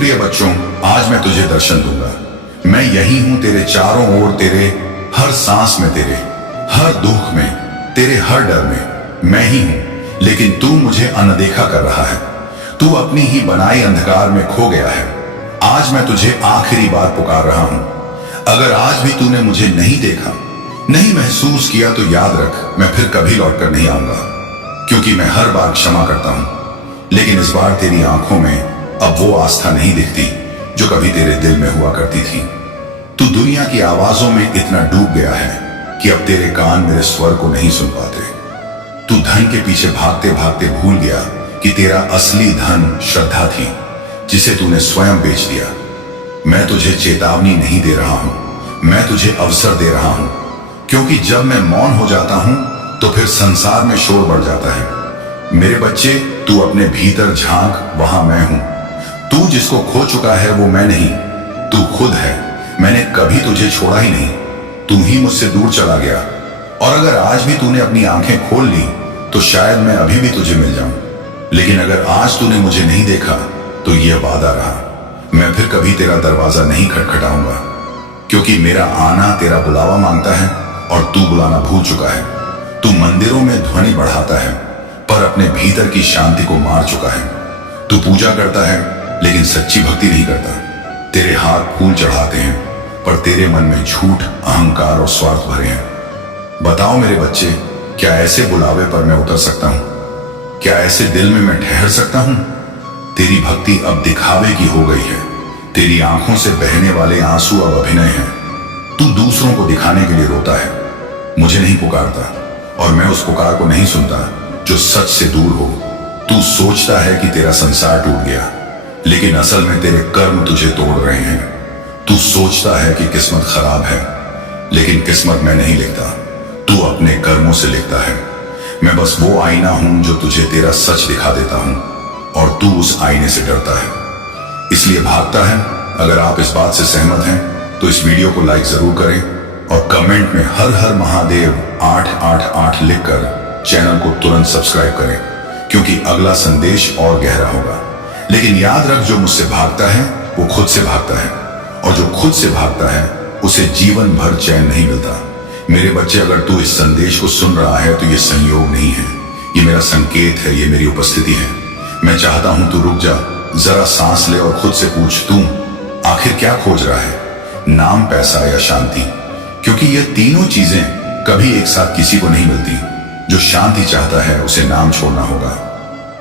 प्रिय बच्चों, आज मैं तुझे दर्शन दूंगा। मैं यही हूं तेरे चारों ओर, तेरे हर सांस में, तेरे हर दुख में, तेरे हर डर में मैं ही हूं। लेकिन तू मुझे अनदेखा कर रहा है। तू अपनी ही बनाई अंधकार में खो गया है। आज मैं तुझे आखिरी बार पुकार रहा हूं। अगर आज भी तूने मुझे नहीं देखा, नहीं महसूस किया, तो याद रख, मैं फिर कभी लौटकर नहीं आऊंगा। क्योंकि मैं हर बार क्षमा करता हूं, लेकिन इस बार तेरी आंखों में अब वो आस्था नहीं दिखती जो कभी तेरे दिल में हुआ करती थी। तू दुनिया की आवाजों में इतना डूब गया है कि अब तेरे कान मेरे स्वर को नहीं सुन पाते। तू धन के पीछे भागते भागते भूल गया कि तेरा असली धन श्रद्धा थी, जिसे तूने स्वयं बेच दिया। मैं तुझे चेतावनी नहीं दे रहा हूं, मैं तुझे अवसर दे रहा हूं, क्योंकि जब मैं मौन हो जाता हूं तो फिर संसार में शोर बढ़ जाता है। मेरे बच्चे, तू अपने भीतर झांक, वहां मैं हूं। तू जिसको खो चुका है वो मैं नहीं, तू खुद है। मैंने कभी तुझे छोड़ा ही नहीं, तू ही मुझसे दूर चला गया। और अगर आज भी तूने अपनी आंखें खोल ली तो शायद मैं अभी भी तुझे मिल जाऊं। लेकिन अगर आज तूने मुझे नहीं देखा तो यह वादा रहा, मैं फिर कभी तेरा दरवाजा नहीं खटखटाऊंगा। क्योंकि मेरा आना तेरा बुलावा मांगता है और तू बुलाना भूल चुका है। तू मंदिरों में ध्वनि बढ़ाता है पर अपने भीतर की शांति को मार चुका है। तू पूजा करता है लेकिन सच्ची भक्ति नहीं करता। तेरे हाथ फूल चढ़ाते हैं पर तेरे मन में झूठ, अहंकार और स्वार्थ भरे हैं। बताओ मेरे बच्चे, क्या ऐसे बुलावे पर मैं उतर सकता हूं? क्या ऐसे दिल में मैं ठहर सकता हूं? तेरी भक्ति अब दिखावे की हो गई है। तेरी आंखों से बहने वाले आंसू अब अभिनय हैं। तू दूसरों को दिखाने के लिए रोता है, मुझे नहीं पुकारता, और मैं उस पुकार को नहीं सुनता जो सच से दूर हो। तू सोचता है कि तेरा संसार टूट गया, लेकिन असल में तेरे कर्म तुझे तोड़ रहे हैं। तू सोचता है कि किस्मत खराब है, लेकिन किस्मत मैं नहीं लिखता, तू अपने कर्मों से लिखता है। मैं बस वो आईना हूं जो तुझे तेरा सच दिखा देता हूं, और तू उस आईने से डरता है, इसलिए भागता है। अगर आप इस बात से सहमत हैं तो इस वीडियो को लाइक जरूर करें और कमेंट में हर हर महादेव 888 लिखकर चैनल को तुरंत सब्सक्राइब करें, क्योंकि अगला संदेश और गहरा होगा। लेकिन याद रख, जो मुझसे भागता है वो खुद से भागता है, और जो खुद से भागता है उसे जीवन भर चैन नहीं मिलता। मेरे बच्चे, अगर तू इस संदेश को सुन रहा है तो ये संयोग नहीं है, ये मेरा संकेत है, ये मेरी उपस्थिति है। मैं चाहता हूं तू रुक जा, जरा सांस ले और खुद से पूछ, तू आखिर क्या खोज रहा है? नाम, पैसा या शांति? क्योंकि ये तीनों चीजें कभी एक साथ किसी को नहीं मिलती। जो शांति चाहता है उसे नाम छोड़ना होगा,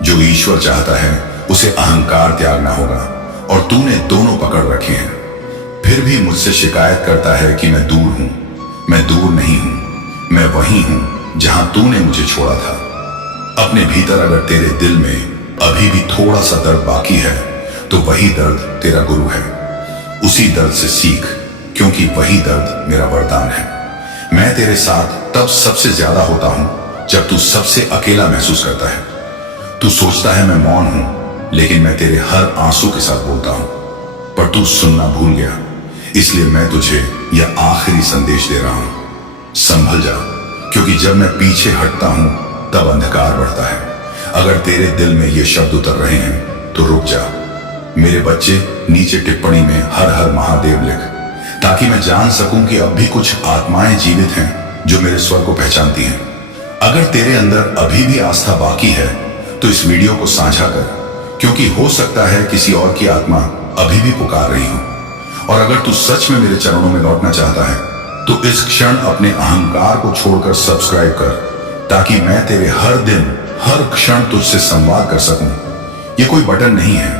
जो ईश्वर चाहता है उसे अहंकार त्यागना होगा, और तूने दोनों पकड़ रखे हैं। फिर भी मुझसे शिकायत करता है कि मैं दूर हूं। मैं दूर नहीं हूं, मैं वही हूं जहां तूने मुझे छोड़ा था। अपने भीतर अगर तेरे दिल में अभी भी थोड़ा सा दर्द बाकी है तो वही दर्द तेरा गुरु है। उसी दर्द से सीख, क्योंकि वही दर्द मेरा वरदान है। मैं तेरे साथ तब सबसे ज्यादा होता हूं जब तू सबसे अकेला महसूस करता है। तू सोचता है मैं मौन हूं, लेकिन मैं तेरे हर आंसू के साथ बोलता हूं, पर तू सुनना भूल गया। इसलिए मैं तुझे यह आखिरी संदेश दे रहा हूं, संभल जा, क्योंकि जब मैं पीछे हटता हूं तब अंधकार बढ़ता है। अगर तेरे दिल में ये शब्द उतर रहे हैं तो रुक जा। मेरे बच्चे, नीचे टिप्पणी में हर हर महादेव लिख, ताकि मैं जान सकूं कि अब भी कुछ आत्माएं जीवित हैं जो मेरे स्वर को पहचानती हैं। अगर तेरे अंदर अभी भी आस्था बाकी है तो इस वीडियो को साझा कर, क्योंकि हो सकता है किसी और की आत्मा अभी भी पुकार रही हो। और अगर तू सच में मेरे चरणों में लौटना चाहता है तो इस क्षण अपने अहंकार को छोड़कर सब्सक्राइब कर, ताकि मैं तेरे हर दिन, हर क्षण तुझसे संवाद कर सकूं। ये कोई बटन नहीं है,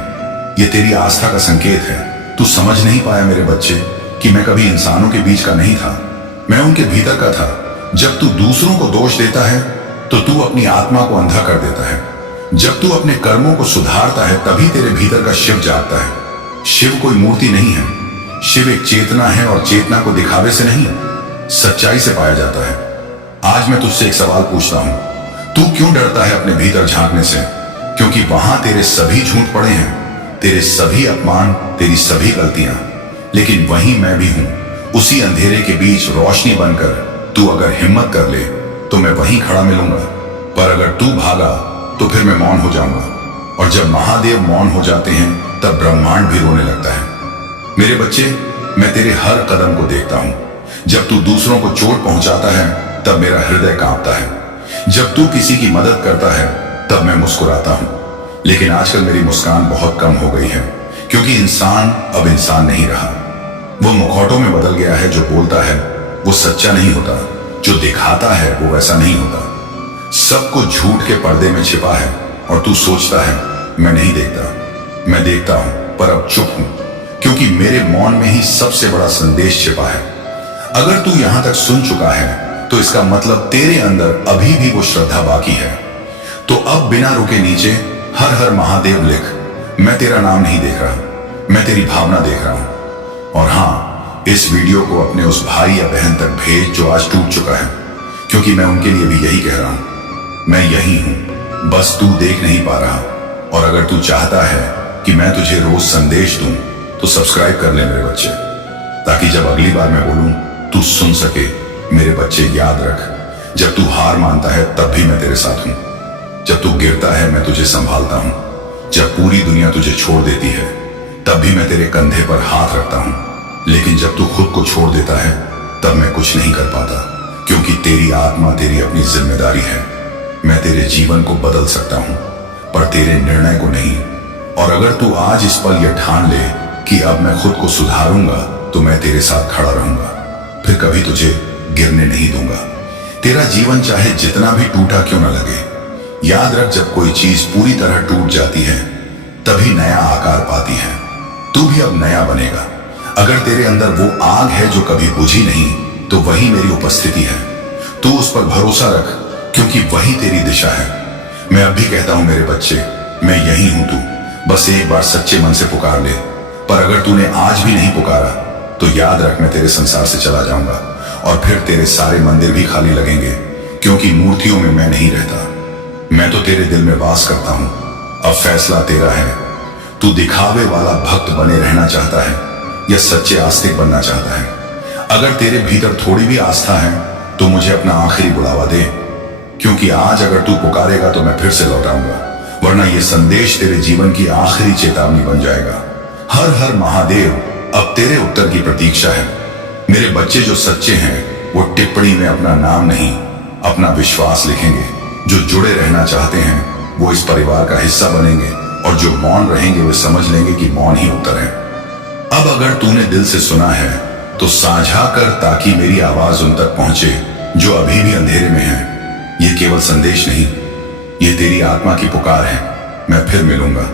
ये तेरी आस्था का संकेत है। तू समझ नहीं पाया मेरे बच्चे कि मैं कभी इंसानों के बीच का नहीं था, मैं उनके भीतर का था। जब तू दूसरों को दोष देता है तो तू अपनी आत्मा को अंधा कर देता है। जब तू अपने कर्मों को सुधारता है तभी तेरे भीतर का शिव जागता है। शिव कोई मूर्ति नहीं है, शिव एक चेतना है, और चेतना को दिखावे से नहीं, सच्चाई से पाया जाता है। आज मैं तुझसे एक सवाल पूछता हूं, तू क्यों डरता है अपने भीतर झांकने से? क्योंकि वहां तेरे सभी झूठ पड़े हैं, तेरे सभी अपमान, तेरी सभी गलतियां। लेकिन वहीं मैं भी हूं, उसी अंधेरे के बीच रोशनी बनकर। तू अगर हिम्मत कर ले तो मैं वहीं खड़ा मिलूंगा, पर अगर तू भागा तो फिर मैं मौन हो जाऊंगा। और जब महादेव मौन हो जाते हैं तब ब्रह्मांड भी रोने लगता है। मेरे बच्चे, मैं तेरे हर कदम को देखता हूं। जब तू दूसरों को चोट पहुंचाता है तब मेरा हृदय कांपता है। जब तू किसी की मदद करता है तब मैं मुस्कुराता हूं। लेकिन आजकल मेरी मुस्कान बहुत कम हो गई है, क्योंकि इंसान अब इंसान नहीं रहा। वो मुखौटों में बदल गया है। जो बोलता है वो सच्चा नहीं होता, जो दिखाता है वो वैसा नहीं होता। सब कुछ झूठ के पर्दे में छिपा है और तू सोचता है मैं नहीं देखता। मैं देखता हूं, पर अब चुप हूं, क्योंकि मेरे मौन में ही सबसे बड़ा संदेश छिपा है। अगर तू यहां तक सुन चुका है तो इसका मतलब तेरे अंदर अभी भी वो श्रद्धा बाकी है। तो अब बिना रुके नीचे हर हर महादेव लिख। मैं तेरा नाम नहीं देख रहा, मैं तेरी भावना देख रहा हूं। और हां, इस वीडियो को अपने उस भाई या बहन तक भेज जो आज टूट चुका है, क्योंकि मैं उनके लिए भी यही कह रहा हूं। मैं यही हूं, बस तू देख नहीं पा रहा। और अगर तू चाहता है कि मैं तुझे रोज संदेश दूं तो सब्सक्राइब कर ले मेरे बच्चे, ताकि जब अगली बार मैं बोलूं तू सुन सके। मेरे बच्चे याद रख, जब तू हार मानता है तब भी मैं तेरे साथ हूं। जब तू गिरता है मैं तुझे संभालता हूं। जब पूरी दुनिया तुझे छोड़ देती है तब भी मैं तेरे कंधे पर हाथ रखता हूं। लेकिन जब तू खुद को छोड़ देता है तब मैं कुछ नहीं कर पाता, क्योंकि तेरी आत्मा तेरी अपनी जिम्मेदारी है। मैं तेरे जीवन को बदल सकता हूं, पर तेरे निर्णय को नहीं। और अगर तू आज इस पल यह ठान ले कि अब मैं खुद को सुधारूंगा तो मैं तेरे साथ खड़ा रहूंगा, फिर कभी तुझे गिरने नहीं दूंगा। तेरा जीवन चाहे जितना भी टूटा क्यों न लगे, याद रख, जब कोई चीज पूरी तरह टूट जाती है तभी नया आकार पाती है। तू भी अब नया बनेगा। अगर तेरे अंदर वो आग है जो कभी बुझी नहीं, तो वही मेरी उपस्थिति है। तू उस पर भरोसा रख, क्योंकि वही तेरी दिशा है। मैं अब भी कहता हूं मेरे बच्चे, मैं यही हूं। तू बस एक बार सच्चे मन से पुकार ले। पर अगर तूने आज भी नहीं पुकारा तो याद रख, मैं तेरे संसार से चला जाऊंगा और फिर तेरे सारे मंदिर भी खाली लगेंगे, क्योंकि मूर्तियों में मैं नहीं रहता। मैं तो तेरे दिल में वास करता हूं। अब फैसला तेरा है। तू दिखावे वाला भक्त बने रहना चाहता है या सच्चे आस्तिक बनना चाहता है। अगर तेरे भीतर थोड़ी भी आस्था है तो मुझे अपना आखिरी बुलावा दे, क्योंकि आज अगर तू पुकारेगा तो मैं फिर से लौट आऊंगा, वरना यह संदेश तेरे जीवन की आखिरी चेतावनी बन जाएगा। हर हर महादेव अब तेरे उत्तर की प्रतीक्षा है। मेरे बच्चे जो सच्चे हैं वो टिप्पणी में अपना नाम नहीं, अपना विश्वास लिखेंगे। जो जुड़े रहना चाहते हैं वो इस परिवार का हिस्सा बनेंगे, और जो मौन रहेंगे वे समझ लेंगे कि मौन ही उत्तर है। अब अगर तूने दिल से सुना है तो साझा कर, ताकि मेरी आवाज उन तक पहुंचे जो अभी भी अंधेरे में हैं। ये केवल संदेश नहीं, ये तेरी आत्मा की पुकार है। मैं फिर मिलूंगा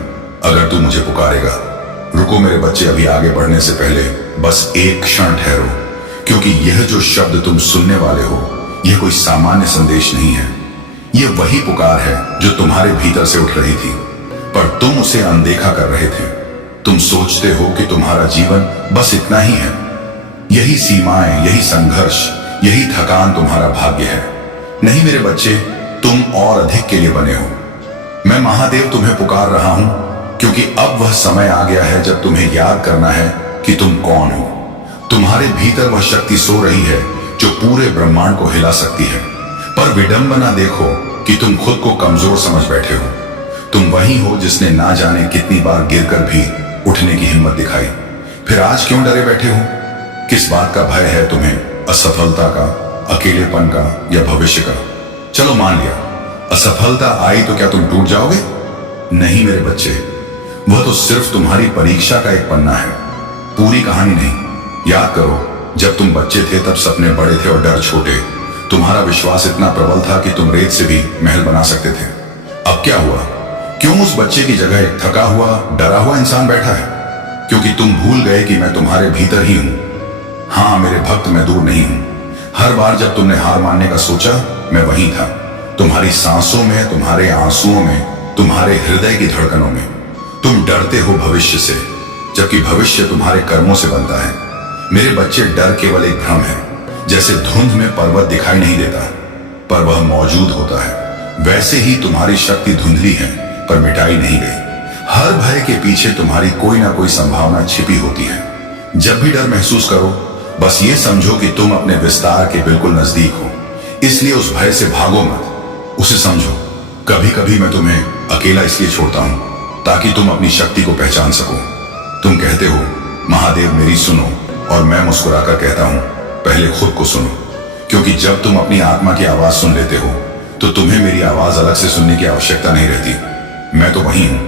अगर तू मुझे पुकारेगा। रुको मेरे बच्चे, अभी आगे बढ़ने से पहले बस एक क्षण ठहरो, क्योंकि यह जो शब्द तुम सुनने वाले हो यह कोई सामान्य संदेश नहीं है। यह वही पुकार है जो तुम्हारे भीतर से उठ रही थी, पर तुम उसे अनदेखा कर रहे थे। तुम सोचते हो कि तुम्हारा जीवन बस इतना ही है। यही सीमाएं, यही संघर्ष, यही थकान तुम्हारा भाग्य है। नहीं मेरे बच्चे, तुम और अधिक के लिए बने हो। मैं महादेव तुम्हें पुकार रहा हूं, क्योंकि अब वह समय आ गया है जब तुम्हें याद करना है कि तुम कौन हो। तुम्हारे भीतर वह शक्ति सो रही है जो पूरे ब्रह्मांड को हिला सकती है। पर विडंबना देखो कि तुम खुद को कमजोर समझ बैठे हो। तुम वही हो जिसने ना जाने कितनी बार गिरकर भी उठने की हिम्मत दिखाई। फिर आज क्यों डरे बैठे हो? किस बात का भय है तुम्हें? असफलता का, अकेलेपन का, या भविष्य का? चलो मान लिया असफलता आई तो क्या तुम टूट जाओगे? नहीं मेरे बच्चे, वह तो सिर्फ तुम्हारी परीक्षा का एक पन्ना है, पूरी कहानी नहीं। याद करो, जब तुम बच्चे थे तब सपने बड़े थे और डर छोटे। तुम्हारा विश्वास इतना प्रबल था कि तुम रेत से भी महल बना सकते थे। अब क्या हुआ? क्यों उस बच्चे की जगह एक थका हुआ, डरा हुआ इंसान बैठा है? क्योंकि तुम भूल गए कि मैं तुम्हारे भीतर ही हूं। हाँ मेरे भक्त, मैं दूर नहीं हूं। हर बार जब तुमने हार मानने का सोचा, मैं वहीं था। तुम्हारी सांसों में, तुम्हारे आंसुओं में, तुम्हारे हृदय की धड़कनों में। तुम डरते हो भविष्य से, जबकि भविष्य तुम्हारे कर्मों से बनता है। मेरे बच्चे, डर केवल एक भ्रम है। जैसे धुंध में पर्वत दिखाई नहीं देता पर वह मौजूद होता है, वैसे ही तुम्हारी शक्ति धुंधली है पर मिटाई नहीं गई। हर भय के पीछे तुम्हारी कोई ना कोई संभावना छिपी होती है। जब भी डर महसूस करो, बस ये समझो कि तुम अपने विस्तार के बिल्कुल नजदीक हो। इसलिए उस भय से भागो मत, उसे समझो। कभी कभी मैं तुम्हें अकेला इसलिए छोड़ता हूं ताकि तुम अपनी शक्ति को पहचान सको। तुम कहते हो महादेव मेरी सुनो, और मैं मुस्कुराकर कहता हूं पहले खुद को सुनो, क्योंकि जब तुम अपनी आत्मा की आवाज सुन लेते हो तो तुम्हें मेरी आवाज अलग से सुनने की आवश्यकता नहीं रहती। मैं तो वही हूं,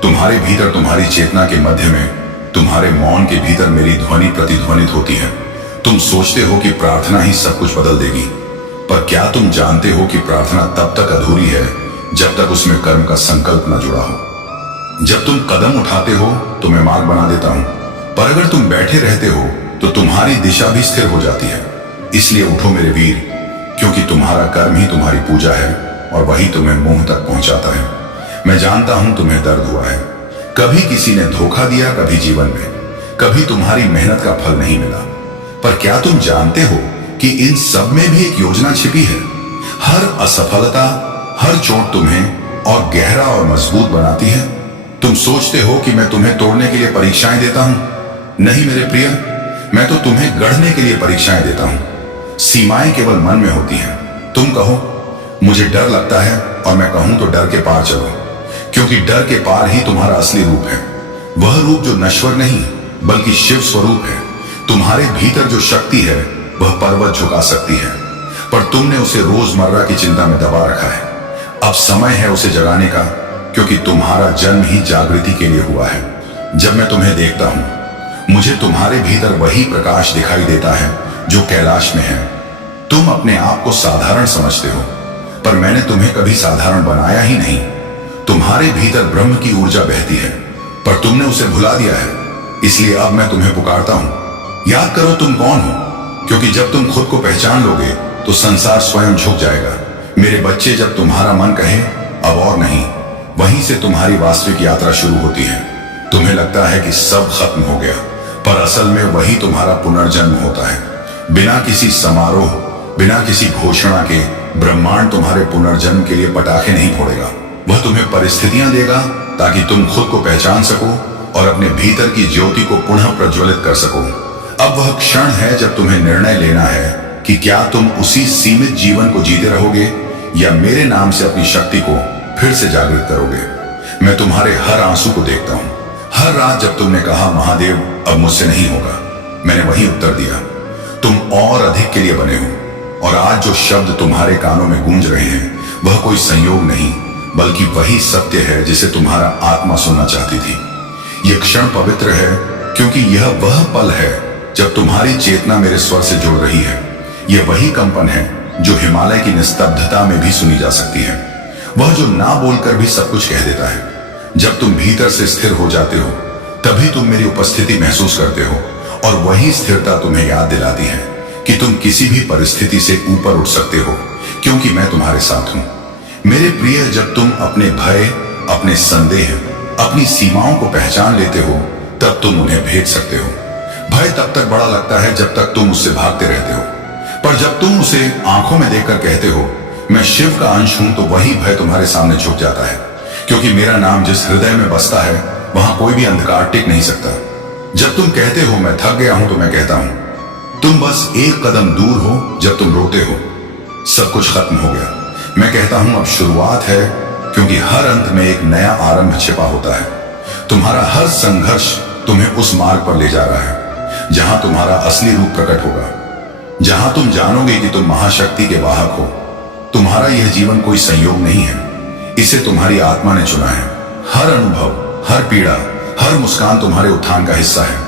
तुम्हारे भीतर, तुम्हारी चेतना के मध्य में, तुम्हारे मौन के भीतर मेरी ध्वनि प्रतिध्वनित होती है। तुम सोचते हो कि प्रार्थना ही सब कुछ बदल देगी, पर क्या तुम जानते हो कि प्रार्थना तब तक अधूरी है जब तक उसमें कर्म का संकल्प न जुड़ा हो। जब तुम कदम उठाते हो तो मैं मार्ग बना देता हूं, पर अगर तुम बैठे रहते हो तो तुम्हारी दिशा भी स्थिर हो जाती है। इसलिए उठो मेरे वीर, क्योंकि तुम्हारा कर्म ही तुम्हारी पूजा है और वही तुम्हें मुंह तक पहुंचाता है। मैं जानता हूं तुम्हें दर्द हुआ है, कभी किसी ने धोखा दिया, कभी जीवन में, कभी तुम्हारी मेहनत का फल नहीं मिला। पर क्या तुम जानते हो कि इन सब में भी एक योजना छिपी है। हर असफलता, हर चोट तुम्हें और गहरा और मजबूत बनाती है। तुम सोचते हो कि मैं तुम्हें तोड़ने के लिए परीक्षाएं देता हूं। नहीं मेरे प्रिय, मैं तो तुम्हें गढ़ने के लिए परीक्षाएं देता हूं। सीमाएं केवल मन में होती हैं। तुम कहो मुझे डर लगता है, और मैं कहूं तो डर के पार चलो, क्योंकि डर के पार ही तुम्हारा असली रूप है। वह रूप जो नश्वर नहीं बल्कि शिव स्वरूप है। तुम्हारे भीतर जो शक्ति है वह पर्वत झुका सकती है, पर तुमने उसे रोजमर्रा की चिंता में दबा रखा है। अब समय है उसे जगाने का, क्योंकि तुम्हारा जन्म ही जागृति के लिए हुआ है। जब मैं तुम्हें देखता हूं, मुझे तुम्हारे भीतर वही प्रकाश दिखाई देता है जो कैलाश में है। तुम अपने आप को साधारण समझते हो, पर मैंने तुम्हें कभी साधारण बनाया ही नहीं। तुम्हारे भीतर ब्रह्म की ऊर्जा बहती है, पर तुमने उसे भुला दिया है। इसलिए अब मैं तुम्हें पुकारता हूं, याद करो तुम कौन हो, क्योंकि जब तुम खुद को पहचान लोगे तो संसार स्वयं झुक जाएगा। मेरे बच्चे, जब तुम्हारा मन कहे अब और नहीं, वहीं से तुम्हारी वास्तविक यात्रा शुरू होती है। तुम्हें लगता है कि सब खत्म हो गया, पर असल में वही तुम्हारा पुनर्जन्म होता है। बिना किसी समारोह, बिना किसी घोषणा के ब्रह्मांड तुम्हारे पुनर्जन्म के लिए पटाखे नहीं फोड़ेगा। वह तुम्हें परिस्थितियां देगा ताकि तुम खुद को पहचान सको और अपने भीतर की ज्योति को पुनः प्रज्वलित कर सको। अब वह क्षण है जब तुम्हें निर्णय लेना है कि क्या तुम उसी सीमित जीवन को जीते रहोगे या मेरे नाम से अपनी शक्ति को फिर से जागृत करोगे। मैं तुम्हारे हर आंसू को देखता हूं। हर रात जब तुमने कहा महादेव अब मुझसे नहीं होगा, मैंने वही उत्तर दिया, तुम और अधिक के लिए बने हो। और आज जो शब्द तुम्हारे कानों में गूंज रहे हैं वह कोई संयोग नहीं बल्कि वही सत्य है जिसे तुम्हारा आत्मा सुनना चाहती थी। यह क्षण पवित्र है क्योंकि यह वह पल है जब तुम्हारी चेतना मेरे स्वर से जुड़ रही है। यह वही कंपन है जो हिमालय की निस्तब्धता में भी सुनी जा सकती है। वह जो ना बोलकर भी सब कुछ कह देता है। जब तुम भीतर से स्थिर हो जाते हो तभी तुम मेरी उपस्थिति महसूस करते हो, और वही स्थिरता तुम्हें याद दिलाती है कि तुम किसी भी परिस्थिति से ऊपर उठ सकते हो, क्योंकि मैं तुम्हारे साथ हूं। मेरे प्रिय, जब तुम अपने भय, अपने संदेह, अपनी सीमाओं को पहचान लेते हो तब तुम उन्हें भेज सकते हो। भय तब तक बड़ा लगता है जब तक तुम उससे भागते रहते हो, पर जब तुम उसे आंखों में देखकर कहते हो मैं शिव का अंश हूं, तो वही भय तुम्हारे सामने झुक जाता है, क्योंकि मेरा नाम जिस हृदय में बसता है वहां कोई भी अंधकार टिक नहीं सकता। जब तुम कहते हो मैं थक गया हूं, तो मैं कहता हूं तुम बस एक कदम दूर हो। जब तुम रोते हो सब कुछ खत्म हो गया, मैं कहता हूं अब शुरुआत है, क्योंकि हर अंत में एक नया आरंभ छिपा होता है। तुम्हारा हर संघर्ष तुम्हें उस मार्ग पर ले जा रहा है जहां तुम्हारा असली रूप प्रकट होगा, जहां तुम जानोगे कि तुम महाशक्ति के वाहक हो। तुम्हारा यह जीवन कोई संयोग नहीं है, इसे तुम्हारी आत्मा ने चुना है। हर अनुभव, हर पीड़ा, हर मुस्कान तुम्हारे उत्थान का हिस्सा है।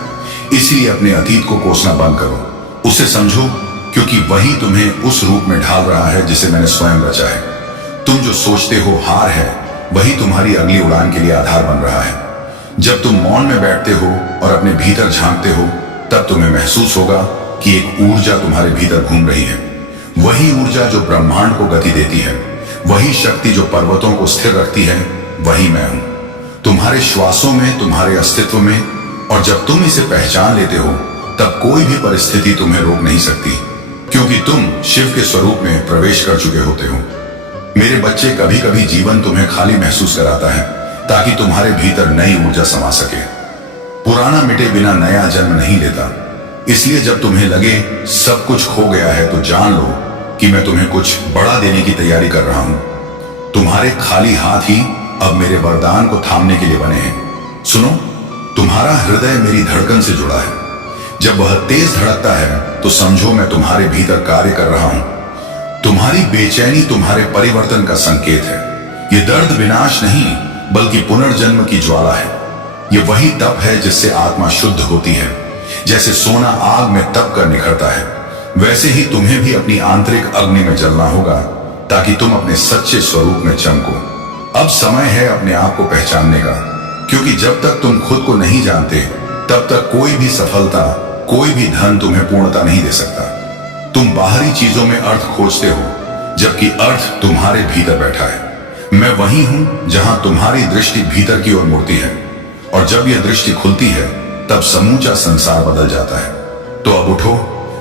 इसलिए अपने अतीत को कोसना बंद करो, उसे समझो, क्योंकि वही तुम्हें उस रूप में ढाल रहा है जिसे मैंने स्वयं रचा है। तुम जो सोचते हो हार है, वही तुम्हारी अगली उड़ान के लिए आधार बन रहा है। जब तुम मौन में बैठते हो और अपने भीतर झांकते हो, तब तुम्हें महसूस होगा कि एक ऊर्जा तुम्हारे भीतर घूम रही है। वही ऊर्जा जो ब्रह्मांड को गति देती है, वही शक्ति जो पर्वतों को स्थिर रखती है, वही मैं हूं, तुम्हारे श्वासों में, तुम्हारे अस्तित्व में। और जब तुम इसे पहचान लेते हो तब कोई भी परिस्थिति तुम्हें रोक नहीं सकती, क्योंकि तुम शिव के स्वरूप में प्रवेश कर चुके होते हो। मेरे बच्चे, कभी कभी जीवन तुम्हें खाली महसूस कराता है ताकि तुम्हारे भीतर नई ऊर्जा समा सके। पुराना मिटे बिना नया जन्म नहीं लेता। इसलिए जब तुम्हें लगे सब कुछ खो गया है, तो जान लो कि मैं तुम्हें कुछ बड़ा देने की तैयारी कर रहा हूं। तुम्हारे खाली हाथ ही अब मेरे वरदान को थामने के लिए बने हैं। सुनो, तुम्हारा हृदय मेरी धड़कन से जुड़ा है। जब वह तेज धड़कता है तो समझो मैं तुम्हारे भीतर कार्य कर रहा हूं। तुम्हारी बेचैनी तुम्हारे परिवर्तन का संकेत है। ये दर्द विनाश नहीं बल्कि पुनर्जन्म की ज्वाला है। ये वही तप है जिससे आत्मा शुद्ध होती है। जैसे सोना आग में तप कर निखरता है, वैसे ही तुम्हें भी अपनी आंतरिक अग्नि में जलना होगा ताकि तुम अपने सच्चे स्वरूप में चमको। अब समय है अपने आप को पहचानने का, क्योंकि जब तक तुम खुद को नहीं जानते तब तक कोई भी सफलता, कोई भी धन तुम्हें पूर्णता नहीं दे सकता। तुम बाहरी चीजों में अर्थ खोजते हो, जबकि अर्थ तुम्हारे भीतर बैठा है। मैं वही हूं जहां तुम्हारी दृष्टि भीतर की ओर मुड़ती है, और जब यह दृष्टि खुलती है तब समूचा संसार बदल जाता है। तो अब उठो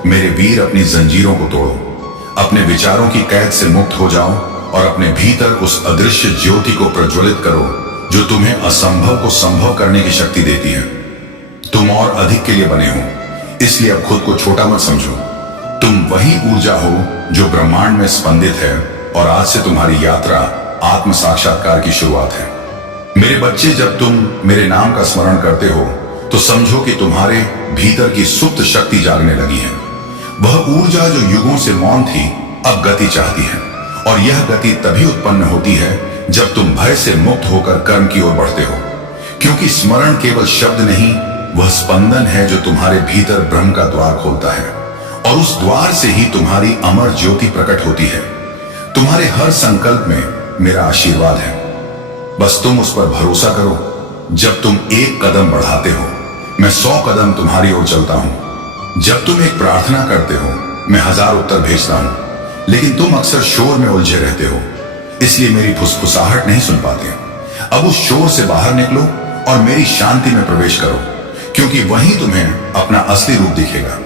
मेरे वीर, अपनी जंजीरों को तोड़ो, अपने विचारों की कैद से मुक्त हो जाओ और अपने भीतर उस अदृश्य ज्योति को प्रज्वलित करो जो तुम्हें असंभव को संभव करने की शक्ति देती है। तुम और अधिक के लिए बने हो, इसलिए अब खुद को छोटा मत समझो। तुम वही ऊर्जा हो जो ब्रह्मांड में स्पंदित है, और आज से तुम्हारी यात्रा आत्म साक्षात्कार की शुरुआत है। मेरे बच्चे, जब तुम मेरे नाम का स्मरण करते हो तो समझो कि तुम्हारे भीतर की सुप्त शक्ति जागने लगी है। वह ऊर्जा जो युगों से मौन थी अब गति चाहती है, और यह गति तभी उत्पन्न होती है जब तुम भय से मुक्त होकर कर्म की ओर बढ़ते हो। क्योंकि स्मरण केवल शब्द नहीं, वह स्पंदन है जो तुम्हारे भीतर ब्रह्म का द्वार खोलता है, और उस द्वार से ही तुम्हारी अमर ज्योति प्रकट होती है। तुम्हारे हर संकल्प में मेरा आशीर्वाद है, बस तुम उस पर भरोसा करो। जब तुम एक कदम बढ़ाते हो, मैं 100 कदम तुम्हारी ओर चलता हूं। जब तुम एक प्रार्थना करते हो, मैं 1000 उत्तर भेजता हूं। लेकिन तुम अक्सर शोर में उलझे रहते हो, इसलिए मेरी फुसफुसाहट नहीं सुन पाते। अब उस शोर से बाहर निकलो और मेरी शांति में प्रवेश करो, क्योंकि वहीं तुम्हें अपना असली रूप दिखेगा।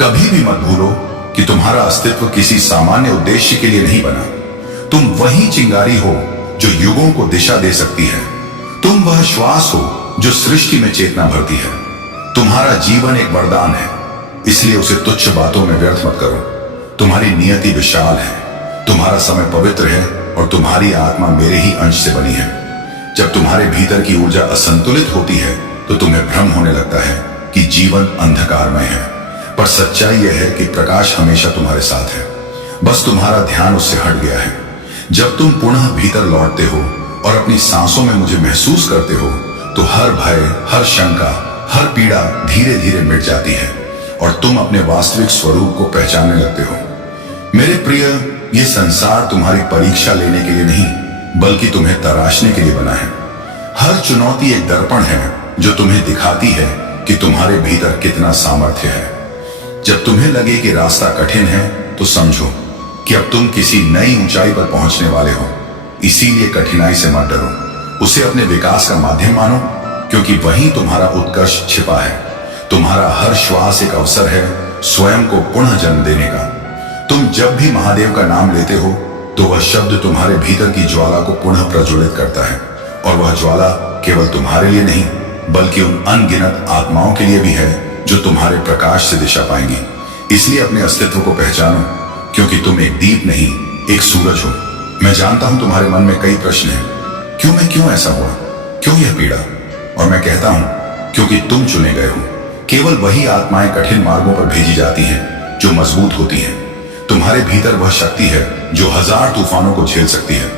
कभी भी मत भूलो कि तुम्हारा अस्तित्व किसी सामान्य उद्देश्य के लिए नहीं बना। तुम वही चिंगारी हो जो युगों को दिशा दे सकती है। तुम वह श्वास हो जो सृष्टि में चेतना भरती है। तुम्हारा जीवन एक वरदान है, इसलिए उसे तुच्छ बातों में व्यर्थ मत करो। तुम्हारी नियति विशाल है, तुम्हारा समय पवित्र है, और तुम्हारी आत्मा मेरे ही अंश से बनी है। जब तुम्हारे भीतर की ऊर्जा असंतुलित होती है तो तुम्हें भ्रम होने लगता है कि जीवन अंधकारमय है, पर सच्चाई यह है कि प्रकाश हमेशा तुम्हारे साथ है। बस तुम्हारा ध्यान उससे हट गया है। जब तुम पुनः भीतर लौटते हो और अपनी सांसों में मुझे महसूस करते हो तो हर भय, हर शंका, हर पीड़ा धीरे धीरे मिट जाती है, और तुम अपने वास्तविक स्वरूप को पहचानने लगते हो। मेरे प्रिय, यह संसार तुम्हारी परीक्षा लेने के लिए नहीं बल्कि तुम्हें तराशने के लिए बना है। हर चुनौती एक दर्पण है जो तुम्हें दिखाती है कि तुम्हारे भीतर कितना सामर्थ्य है। जब तुम्हें लगे कि रास्ता कठिन है तो समझो कि अब तुम किसी नई ऊंचाई पर पहुंचने वाले हो। इसीलिए कठिनाई से मत डरो, उसे अपने विकास का माध्यम मानो, क्योंकि वहीं तुम्हारा उत्कर्ष छिपा है। तुम्हारा हर श्वास एक अवसर है स्वयं को पुनः जन्म देने का। तुम जब भी महादेव का नाम लेते हो तो वह शब्द तुम्हारे भीतर की ज्वाला को पुनः प्रज्वलित करता है, और वह ज्वाला केवल तुम्हारे लिए नहीं बल्कि उन अनगिनत आत्माओं के लिए भी है जो तुम्हारे प्रकाश से दिशा पाएंगी। इसलिए अपने अस्तित्व को पहचानो, क्योंकि तुम एक दीप नहीं, एक सूरज हो। मैं जानता हूं तुम्हारे मन में कई प्रश्न हैं। क्यों ऐसा हुआ, क्यों यह पीड़ा? और मैं कहता हूं क्योंकि तुम चुने गए हो। केवल वही आत्माएं कठिन मार्गों पर भेजी जाती हैं जो मजबूत होती हैं। तुम्हारे भीतर वह शक्ति है जो 1000 तूफानों को झेल सकती है।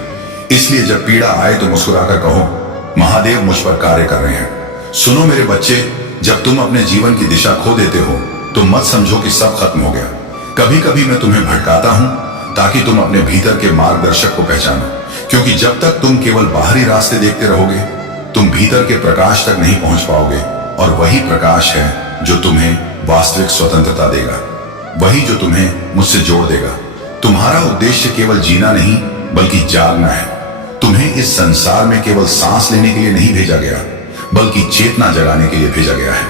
इसलिए जब पीड़ा आए तो मुस्कुराकर कहो, महादेव मुझ पर कार्य कर रहे हैं। सुनो मेरे बच्चे, जब तुम अपने जीवन की दिशा खो देते हो तो मत समझो कि सब खत्म हो गया। कभी कभी मैं तुम्हें भटकाता हूं ताकि तुम अपने भीतर के मार्गदर्शक को पहचानो, क्योंकि जब तक तुम केवल बाहरी रास्ते देखते रहोगे तुम भीतर के प्रकाश तक नहीं पहुंच पाओगे, और वही प्रकाश है जो तुम्हें वास्तविक स्वतंत्रता देगा, वही जो तुम्हें मुझसे जोड़ देगा। तुम्हारा उद्देश्य केवल जीना नहीं बल्कि जागना है। तुम्हें इस संसार में केवल सांस लेने के लिए नहीं भेजा गया बल्कि चेतना जगाने के लिए भेजा गया है।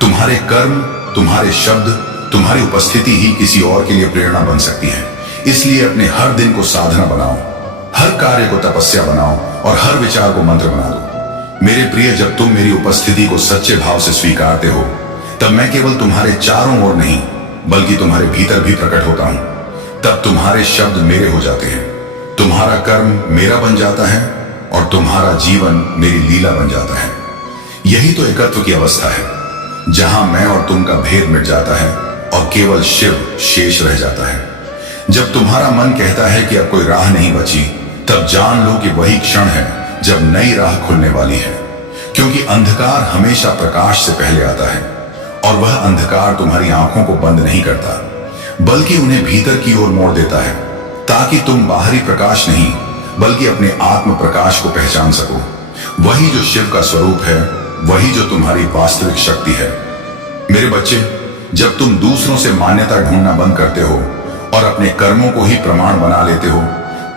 तुम्हारे कर्म, तुम्हारे शब्द, तुम्हारी उपस्थिति ही किसी और के लिए प्रेरणा बन सकती है। इसलिए अपने हर दिन को साधना बनाओ, हर कार्य को तपस्या बनाओ, और हर विचार को मंत्र बना दो। मेरे प्रिय, जब तुम मेरी उपस्थिति को सच्चे भाव से स्वीकारते हो तब मैं केवल तुम्हारे चारों ओर नहीं बल्कि तुम्हारे भीतर भी प्रकट होता हूं। तब तुम्हारे शब्द मेरे हो जाते हैं, तुम्हारा कर्म मेरा बन जाता है, और तुम्हारा जीवन मेरी लीला बन जाता है। यही तो एकत्व की अवस्था है, जहां मैं और तुम का भेद मिट जाता है और केवल शिव शेष रह जाता है। जब तुम्हारा मन कहता है कि अब कोई राह नहीं बची, तब जान लो कि वही क्षण है जब नई राह खुलने वाली है। क्योंकि अंधकार हमेशा प्रकाश से पहले आता है, और वह अंधकार तुम्हारी आंखों को बंद नहीं करता, बल्कि उन्हें भीतर की ओर मोड़ देता है, ताकि तुम बाहरी प्रकाश नहीं बल्कि अपने आत्म प्रकाश को पहचान सको। वही जो शिव का स्वरूप है, वही जो तुम्हारी वास्तविक शक्ति है। मेरे बच्चे, जब तुम दूसरों से मान्यता ढूंढना बंद करते हो और अपने कर्मों को ही प्रमाण बना लेते हो,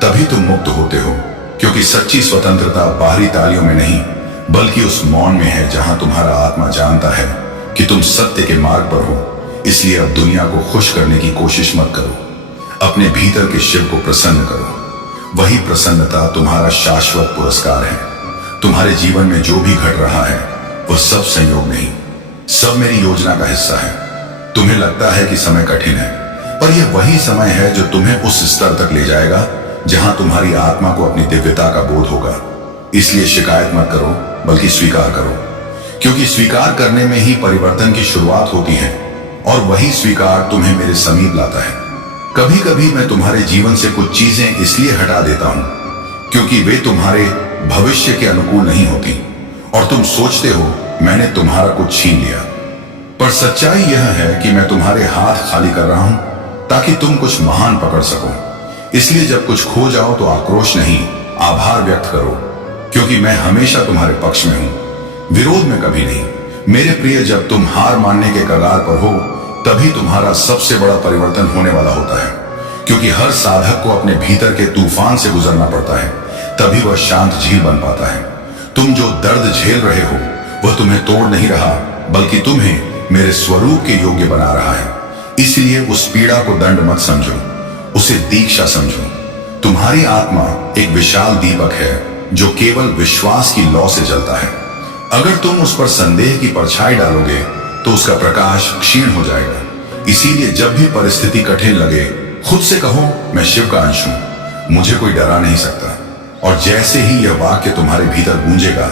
तभी तुम मुक्त होते हो। क्योंकि सच्ची स्वतंत्रता बाहरी तालियों में नहीं, बल्कि उस मौन में है, जहां तुम्हारा आत्मा जानता है कि तुम सत्य के मार्ग पर हो। इसलिए अब दुनिया को खुश करने की कोशिश मत करो, अपने भीतर के शिव को प्रसन्न करो। वही प्रसन्नता तुम्हारा शाश्वत पुरस्कार है। तुम्हारे जीवन में जो भी घट रहा है, वह सब संयोग नहीं, सब मेरी योजना का हिस्सा है। तुम्हें लगता है कि समय कठिन है, पर यह वही समय है जो तुम्हें उस स्तर तक ले जाएगा जहां तुम्हारी आत्मा को अपनी दिव्यता का बोध होगा। इसलिए शिकायत मत करो, बल्कि स्वीकार करो, क्योंकि स्वीकार करने में ही परिवर्तन की शुरुआत होती है, और वही स्वीकार तुम्हें मेरे समीप लाता है। कभी कभी मैं तुम्हारे जीवन से कुछ चीजें इसलिए हटा देता हूं क्योंकि वे तुम्हारे भविष्य के अनुकूल नहीं होती, और तुम सोचते हो मैंने तुम्हारा कुछ छीन लिया। पर सच्चाई यह है कि मैं तुम्हारे हाथ खाली कर रहा हूं ताकि तुम कुछ महान पकड़ सको। इसलिए जब कुछ खो जाओ तो आक्रोश नहीं, आभार व्यक्त करो, क्योंकि मैं हमेशा तुम्हारे पक्ष में हूं, विरोध में कभी नहीं। मेरे प्रिय, जब तुम हार मानने के कगार पर हो, तभी तुम्हारा सबसे बड़ा परिवर्तन होने वाला होता है। क्योंकि हर साधक को अपने भीतर के तूफान से गुजरना पड़ता है, तभी वह शांत झील बन पाता है। तुम जो दर्द झेल रहे हो, वह तुम्हें तोड़ नहीं रहा, बल्कि तुम्हें मेरे स्वरूप के योग्य बना रहा है। इसलिए उस पीड़ा को दंड मत समझो, उसे दीक्षा समझो। तुम्हारी आत्मा एक विशाल दीपक है जो केवल विश्वास की लौ से जलता है। अगर तुम उस पर संदेह की परछाई डालोगे तो उसका प्रकाश क्षीण हो जाएगा। इसीलिए जब भी परिस्थिति कठिन लगे, खुद से कहो मैं शिव का अंश हूं, मुझे कोई डरा नहीं सकता। और जैसे ही यह वाक्य तुम्हारे भीतर गूंजेगा,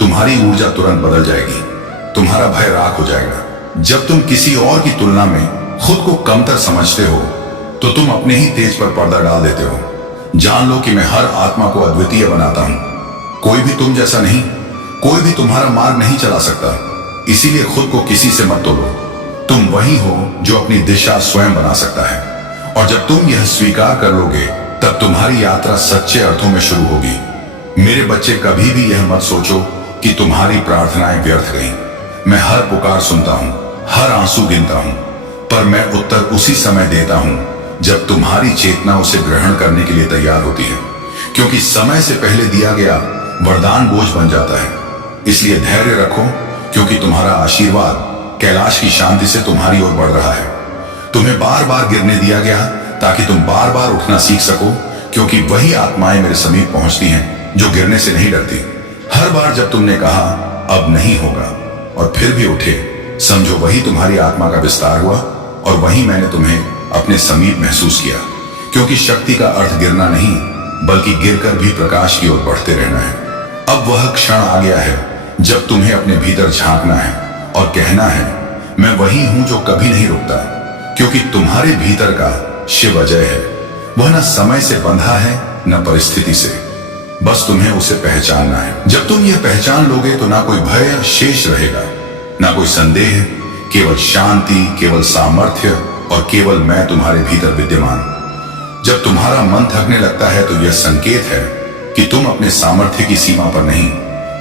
तुम्हारी ऊर्जा तुरंत बदल जाएगी, तुम्हारा भय राख हो जाएगा। जब तुम किसी और की तुलना में खुद को कमतर समझते हो, तो तुम अपने ही तेज पर पर्दा डाल देते हो। जान लो कि मैं हर आत्मा को अद्वितीय बनाता हूं, कोई भी तुम जैसा नहीं, कोई भी तुम्हारा मार्ग नहीं चला सकता। इसीलिए खुद को किसी से मत तोलो, तुम वही हो जो अपनी दिशा स्वयं बना सकता है। और जब तुम यह स्वीकार कर लोगे, तब तुम्हारी यात्रा सच्चे अर्थों में शुरू होगी। मेरे बच्चे, कभी भी यह मत सोचो कि तुम्हारी प्रार्थनाएं व्यर्थ गईं। मैं हर पुकार सुनता हूं, हर आंसू गिनता हूं, पर मैं उत्तर उसी समय देता हूं जब तुम्हारी चेतना उसे ग्रहण करने के लिए तैयार होती है। क्योंकि समय से पहले दिया गया वरदान बोझ बन जाता है। इसलिए धैर्य रखो, क्योंकि तुम्हारा आशीर्वाद कैलाश की शांति से तुम्हारी ओर बढ़ रहा है। तुम्हें बार बार गिरने दिया गया ताकि तुम बार बार उठना सीख सको, क्योंकि वही आत्माएं मेरे समीप पहुंचती हैं जो गिरने से नहीं डरती। हर बार जब तुमने कहा अब नहीं होगा और फिर भी उठे, समझो वही तुम्हारी आत्मा का विस्तार हुआ, और वही मैंने तुम्हें अपने समीप महसूस किया। क्योंकि शक्ति का अर्थ गिरना नहीं, बल्कि गिरकर भी प्रकाश की ओर बढ़ते रहना है। अब वह क्षण आ गया है जब तुम्हें अपने भीतर झांकना है और कहना है मैं वही हूं जो कभी नहीं रुकता। क्योंकि तुम्हारे भीतर का शिव अजय है, वह न समय से बंधा है न परिस्थिति से, बस तुम्हें उसे पहचानना है। जब तुम यह पहचान लोगे तो ना कोई भय शेष रहेगा, ना कोई संदेह, केवल शांति, केवल सामर्थ्य, और केवल मैं तुम्हारे भीतर विद्यमान। जब तुम्हारा मन थकने लगता है तो यह संकेत है कि तुम अपने सामर्थ्य की सीमा पर नहीं,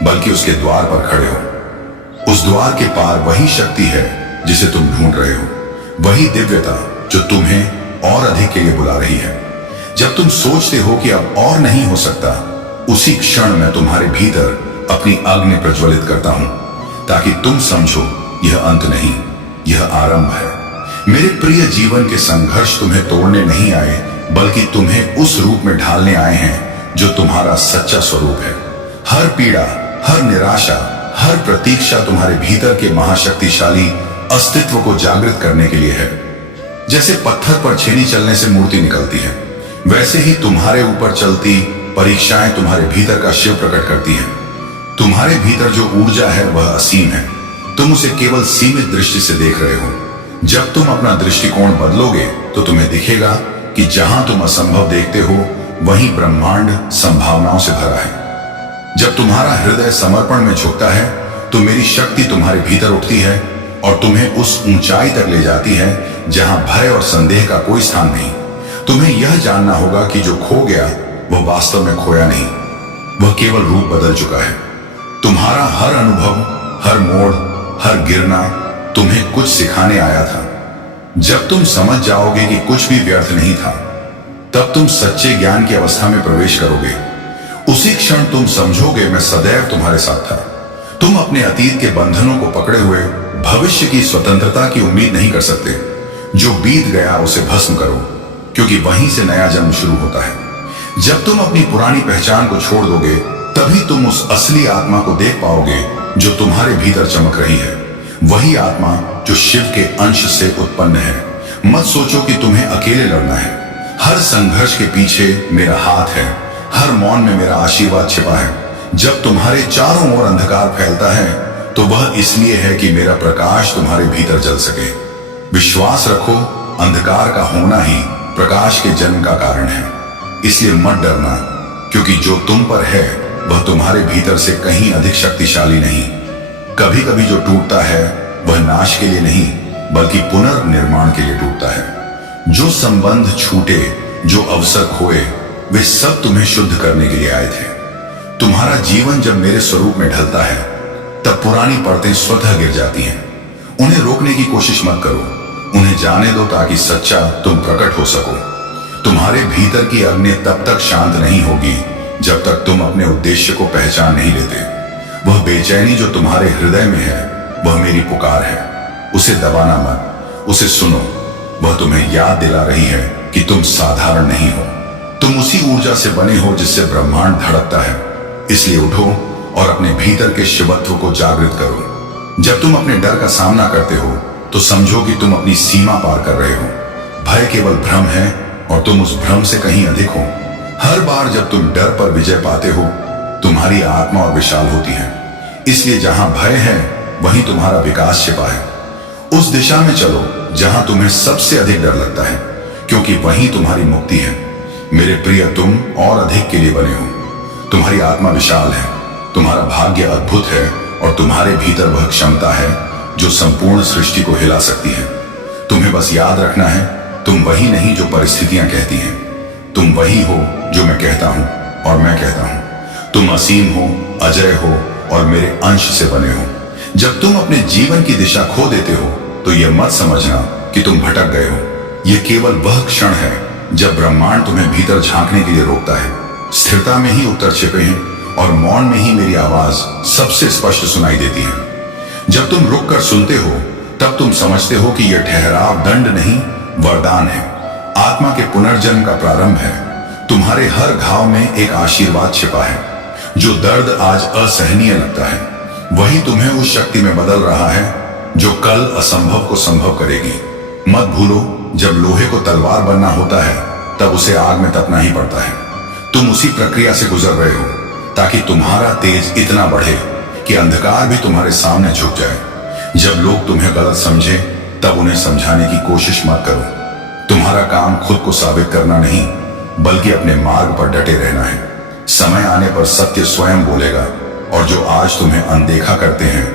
बल्कि उसके द्वार पर खड़े हो। उस द्वार के पार वही शक्ति है जिसे तुम ढूंढ रहे हो, वही दिव्यता जो तुम्हें और अधिक के लिए बुला रही है। जब तुम सोचते हो कि अब और नहीं हो सकता, उसी क्षण मैं तुम्हारे भीतर अपनी अग्नि प्रज्वलित करता हूं, ताकि तुम समझो यह अंत नहीं, यह आरंभ है। मेरे प्रिय, जीवन के संघर्ष तुम्हें तोड़ने नहीं आए, बल्कि तुम्हें उस रूप में ढालने आए हैं जो तुम्हारा सच्चा स्वरूप है। हर पीड़ा, हर निराशा, हर प्रतीक्षा तुम्हारे भीतर के महाशक्तिशाली अस्तित्व को जागृत करने के लिए है। जैसे पत्थर पर छेनी चलने से मूर्ति निकलती है, वैसे ही तुम्हारे ऊपर चलती परीक्षाएं तुम्हारे भीतर का शिव प्रकट करती हैं। तुम्हारे भीतर जो ऊर्जा है वह असीम है, तुम उसे केवल सीमित दृष्टि से देख रहे हो। जब तुम अपना दृष्टिकोण बदलोगे तो तुम्हें दिखेगा कि जहां तुम असंभव देखते हो वहीं ब्रह्मांड संभावनाओं से भरा है। जब तुम्हारा हृदय समर्पण में झुकता है तो मेरी शक्ति तुम्हारे भीतर उठती है और तुम्हें उस ऊंचाई तक ले जाती है जहां भय और संदेह का कोई स्थान नहीं। तुम्हें यह जानना होगा कि जो खो गया वह वास्तव में खोया नहीं, वह केवल रूप बदल चुका है। तुम्हारा हर अनुभव, हर मोड़, हर गिरना तुम्हें कुछ सिखाने आया था। जब तुम समझ जाओगे कि कुछ भी व्यर्थ नहीं था, तब तुम सच्चे ज्ञान की अवस्था में प्रवेश करोगे। उसी क्षण तुम समझोगे मैं सदैव तुम्हारे साथ था। तुम अपने अतीत के बंधनों को पकड़े हुए भविष्य की स्वतंत्रता की उम्मीद नहीं कर सकते। जो बीत गया उसे भस्म करो, क्योंकि वहीं से नया जन्म शुरू होता है। जब तुम अपनी पुरानी पहचान को छोड़ दोगे तभी तुम उस असली आत्मा को देख पाओगे जो तुम्हारे भीतर चमक रही है। वही आत्मा जो शिव के अंश से उत्पन्न है। मत सोचो कि तुम्हें अकेले लड़ना है। हर संघर्ष के पीछे मेरा हाथ है, हर मौन में मेरा आशीर्वाद छिपा है। जब तुम्हारे चारों ओर अंधकार फैलता है तो वह इसलिए है कि मेरा प्रकाश तुम्हारे भीतर जल सके। विश्वास रखो, अंधकार का होना ही प्रकाश के जन्म का कारण है। इसलिए मत डरना, क्योंकि जो तुम पर है वह तुम्हारे भीतर से कहीं अधिक शक्तिशाली नहीं। कभी कभी जो टूटता है वह नाश के लिए नहीं बल्कि पुनर्निर्माण के लिए टूटता है। जो संबंध छूटे, जो अवसर खोए, वे सब तुम्हें शुद्ध करने के लिए आए थे। तुम्हारा जीवन जब मेरे स्वरूप में ढलता है तब पुरानी परतें स्वतः गिर जाती हैं। उन्हें रोकने की कोशिश मत करो, उन्हें जाने दो ताकि सच्चा तुम प्रकट हो सको। तुम्हारे भीतर की अग्नि तब तक शांत नहीं होगी जब तक तुम अपने उद्देश्य को पहचान नहीं लेते। वह बेचैनी जो तुम्हारे हृदय में है वह मेरी पुकार है। उसे दबाना मत, उसे सुनो। वह तुम्हें याद दिला रही है कि तुम साधारण नहीं हो। तुम उसी ऊर्जा से बने हो जिससे ब्रह्मांड धड़कता है। इसलिए उठो और अपने भीतर के शिवत्व को जागृत करो। जब तुम अपने डर का सामना करते हो तो समझो कि तुम अपनी सीमा पार कर रहे हो। भय केवल भ्रम है और तुम उस भ्रम से कहीं अधिक हो। हर बार जब तुम डर पर विजय पाते हो तुम्हारी आत्मा और विशाल होती है। इसलिए जहां भय है वहीं तुम्हारा विकास छिपा है। उस दिशा में चलो जहां तुम्हें सबसे अधिक डर लगता है, क्योंकि वहीं तुम्हारी मुक्ति है। मेरे प्रिय, तुम और अधिक के लिए बने हो। तुम्हारी आत्मा विशाल है, तुम्हारा भाग्य अद्भुत है और तुम्हारे भीतर वह क्षमता है जो संपूर्ण सृष्टि को हिला सकती है। तुम्हें बस याद रखना है, तुम वही नहीं जो परिस्थितियां कहती हैं। तुम वही हो जो मैं कहता हूं और मैं कहता हूं। तुम असीम हो, अजय हो और मेरे अंश से बने हो। जब तुम अपने जीवन की दिशा खो देते हो तो यह मत समझना कि तुम भटक गए हो। यह केवल वह क्षण है जब ब्रह्मांड तुम्हें भीतर झांकने के लिए रोकता है। स्थिरता में ही उत्तर छिपे हैं और मौन में ही मेरी आवाज सबसे स्पष्ट सुनाई देती है। जब तुम रुक कर सुनते हो तब तुम समझते हो कि यह ठहराव दंड नहीं, वरदान है। आत्मा के पुनर्जन्म का प्रारंभ है। तुम्हारे हर घाव में एक आशीर्वाद छिपा है। जो दर्द आज असहनीय लगता है वही तुम्हें उस शक्ति में बदल रहा है जो कल असंभव को संभव करेगी। मत भूलो, जब लोहे को तलवार बनना होता है तब उसे आग में तपना ही पड़ता है। तुम उसी प्रक्रिया से गुजर रहे हो ताकि तुम्हारा तेज इतना बढ़े कि अंधकार भी तुम्हारे सामने झुक जाए। जब लोग तुम्हें गलत समझे तब उन्हें समझाने की कोशिश मत करो। तुम्हारा काम खुद को साबित करना नहीं बल्कि अपने मार्ग पर डटे रहना है। समय आने पर सत्य स्वयं बोलेगा और जो आज तुम्हें अनदेखा करते हैं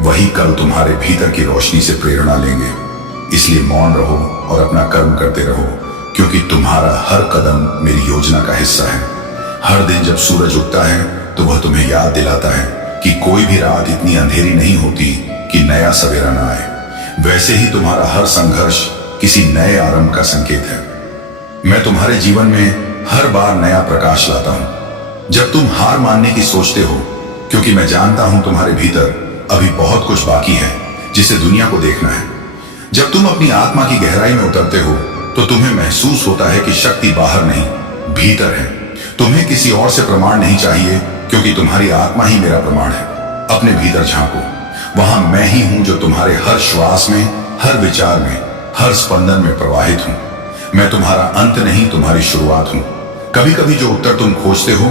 वही कल तुम्हारे भीतर की रोशनी से प्रेरणा लेंगे। इसलिए मौन रहो और अपना कर्म करते रहो, क्योंकि तुम्हारा हर कदम मेरी योजना का हिस्सा है। हर दिन जब सूरज उगता है तो वह तुम्हें याद दिलाता है कि कोई भी रात इतनी अंधेरी नहीं होती कि नया सवेरा न आए। वैसे ही तुम्हारा हर संघर्ष किसी नए आरंभ का संकेत है। मैं तुम्हारे जीवन में हर बार नया प्रकाश लाता हूं जब तुम हार मानने की सोचते हो, क्योंकि मैं जानता हूं तुम्हारे भीतर अभी बहुत कुछ बाकी है जिसे दुनिया को देखना है। जब तुम अपनी आत्मा की गहराई में उतरते हो तो तुम्हें महसूस होता है कि शक्ति बाहर नहीं, भीतर है। तुम्हें किसी और से प्रमाण नहीं चाहिए, क्योंकि तुम्हारी आत्मा ही मेरा प्रमाण है। अपने भीतर झांको, वहां मैं ही हूं जो तुम्हारे हर श्वास में, हर विचार में, हर स्पंदन में प्रवाहित हूं। मैं तुम्हारा अंत नहीं, तुम्हारी शुरुआत हूं। कभी कभी जो उत्तर तुम खोजते हो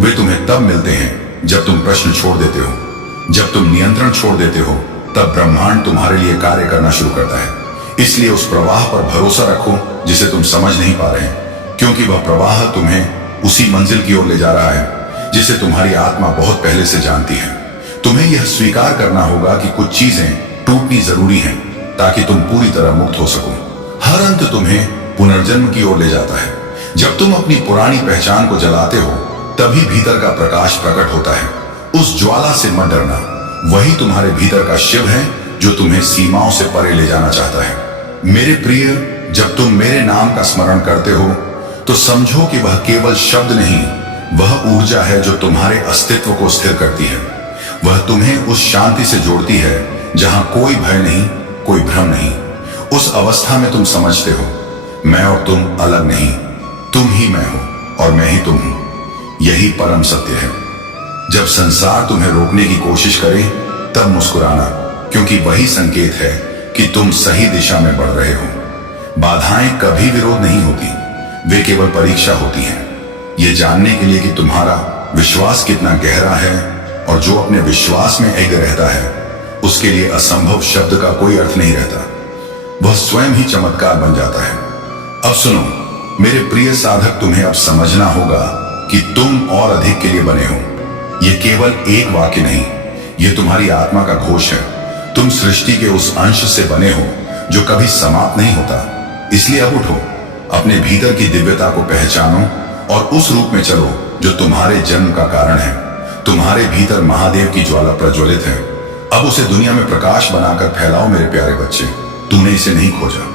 वे तुम्हें तब मिलते हैं जब तुम प्रश्न छोड़ देते हो। जब तुम नियंत्रण छोड़ देते हो तब ब्रह्मांड तुम्हारे लिए कार्य करना शुरू करता है। इसलिए उस प्रवाह पर भरोसा रखो जिसे तुम समझ नहीं पा रहे, क्योंकि वह प्रवाह तुम्हें उसी मंजिल की ओर ले जा रहा है जिसे तुम्हारी आत्मा बहुत पहले से जानती है। तुम्हें यह स्वीकार करना होगा कि कुछ चीजें टूटनी जरूरी हैं ताकि तुम पूरी तरह मुक्त हो सको। हर अंत तुम्हें पुनर्जन्म की ओर ले जाता है। जब तुम अपनी पुरानी पहचान को जलाते हो तभी भीतर का प्रकाश प्रकट होता है। उस ज्वाला से मत डरना, वही तुम्हारे भीतर का शिव है जो तुम्हें सीमाओं से परे ले जाना चाहता है। मेरे प्रिय, जब तुम मेरे नाम का स्मरण करते हो तो समझो कि वह केवल शब्द नहीं, वह ऊर्जा है जो तुम्हारे अस्तित्व को स्थिर करती है। वह तुम्हें उस शांति से जोड़ती है जहां कोई भय नहीं, कोई भ्रम नहीं। उस अवस्था में तुम समझते हो मैं और तुम अलग नहीं, तुम ही मैं हो और मैं ही तुम हूं। यही परम सत्य है। जब संसार तुम्हें रोकने की कोशिश करे तब मुस्कुराना, क्योंकि वही संकेत है कि तुम सही दिशा में बढ़ रहे हो। बाधाएं कभी विरोध नहीं होती, वे केवल परीक्षा होती हैं, ये जानने के लिए कि तुम्हारा विश्वास कितना गहरा है। और जो अपने विश्वास में एक रहता है उसके लिए असंभव शब्द का कोई अर्थ नहीं रहता, वह स्वयं ही चमत्कार बन जाता है। अब सुनो मेरे प्रिय साधक, तुम्हें अब समझना होगा कि तुम और अधिक के लिए बने हो। यह केवल एक वाक्य नहीं, यह तुम्हारी आत्मा का घोष है। तुम सृष्टि के उस अंश से बने हो जो कभी समाप्त नहीं होता। इसलिए अब उठो, अपने भीतर की दिव्यता को पहचानो और उस रूप में चलो जो तुम्हारे जन्म का कारण है। तुम्हारे भीतर महादेव की ज्वाला प्रज्वलित है। अब उसे दुनिया में प्रकाश बनाकर फैलाओ मेरे प्यारे बच्चे। तूने इसे नहीं खोजा,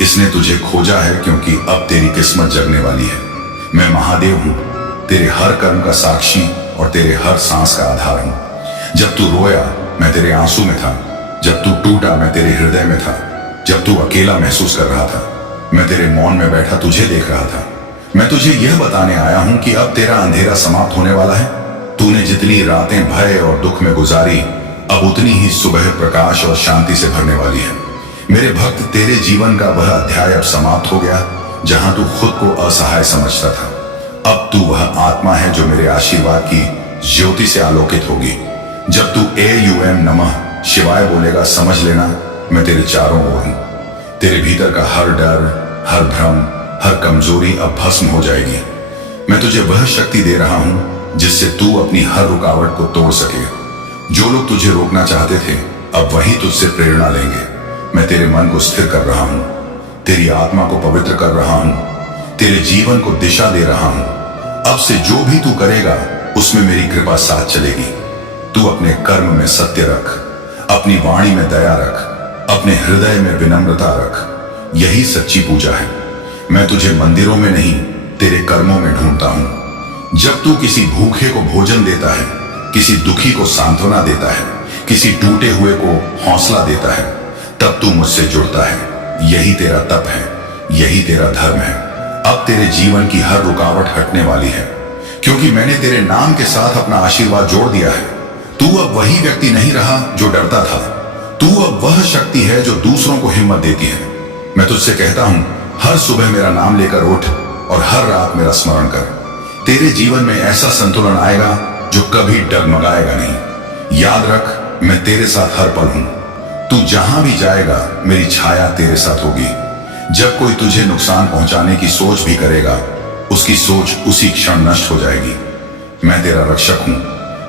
इसने तुझे खोजा है, क्योंकि अब तेरी किस्मत जगने वाली है। मैं महादेव हूं, तेरे हर कर्म का साक्षी और तेरे हर सांस का आधार हूं। जब तू रोया मैं तेरे आंसू में था, जब तू टूटा मैं तेरे हृदय में था, जब तू अकेला महसूस कर रहा था मैं तेरे मौन में बैठा तुझे देख रहा था। मैं तुझे यह बताने आया हूं कि अब तेरा अंधेरा समाप्त होने वाला है। तूने जितनी रातें भय और दुख में गुजारी, अब उतनी ही सुबह प्रकाश और शांति से भरने वाली है। मेरे भक्त, तेरे जीवन का वह अध्याय अब समाप्त हो गया जहां तू खुद को असहाय समझता था। अब तू वह आत्मा है जो मेरे आशीर्वाद की ज्योति से आलोकित होगी। जब तू AUM नमः शिवाय बोलेगा, समझ लेना मैं तेरे चारों ओर हूं। तेरे भीतर का हर डर, हर भ्रम, हर कमजोरी अब भस्म हो जाएगी। मैं तुझे वह शक्ति दे रहा हूं जिससे तू अपनी हर रुकावट को तोड़ सके। जो लोग तुझे रोकना चाहते थे अब वही तुझसे प्रेरणा लेंगे। मैं तेरे मन को स्थिर कर रहा हूं, तेरी आत्मा को पवित्र कर रहा हूं, तेरे जीवन को दिशा दे रहा हूं। अब से जो भी तू करेगा उसमें मेरी कृपा साथ चलेगी। तू अपने कर्म में सत्य रख, अपनी वाणी में दया रख, अपने हृदय में विनम्रता रख। यही सच्ची पूजा है। मैं तुझे मंदिरों में नहीं, तेरे कर्मों में ढूंढता हूं। जब तू किसी भूखे को भोजन देता है, किसी दुखी को सांत्वना देता है, किसी टूटे हुए को हौसला देता है, तब तू मुझसे जुड़ता है। यही तेरा तप है, यही तेरा धर्म है। अब तेरे जीवन की हर रुकावट हटने वाली है, क्योंकि मैंने तेरे नाम के साथ अपना आशीर्वाद जोड़ दिया है। तू अब वही व्यक्ति नहीं रहा जो डरता था, तू अब वह शक्ति है जो दूसरों को हिम्मत देती है। मैं तुझसे कहता हूं, हर सुबह मेरा नाम लेकर उठ और हर रात मेरा स्मरण कर। तेरे जीवन में ऐसा संतुलन आएगा जो कभी डगमगाएगा नहीं। याद रख, मैं तेरे साथ हर पल हूं। तू जहां भी जाएगा मेरी छाया तेरे साथ होगी। जब कोई तुझे नुकसान पहुंचाने की सोच भी करेगा, उसकी सोच उसी क्षण नष्ट हो जाएगी। मैं तेरा रक्षक हूं,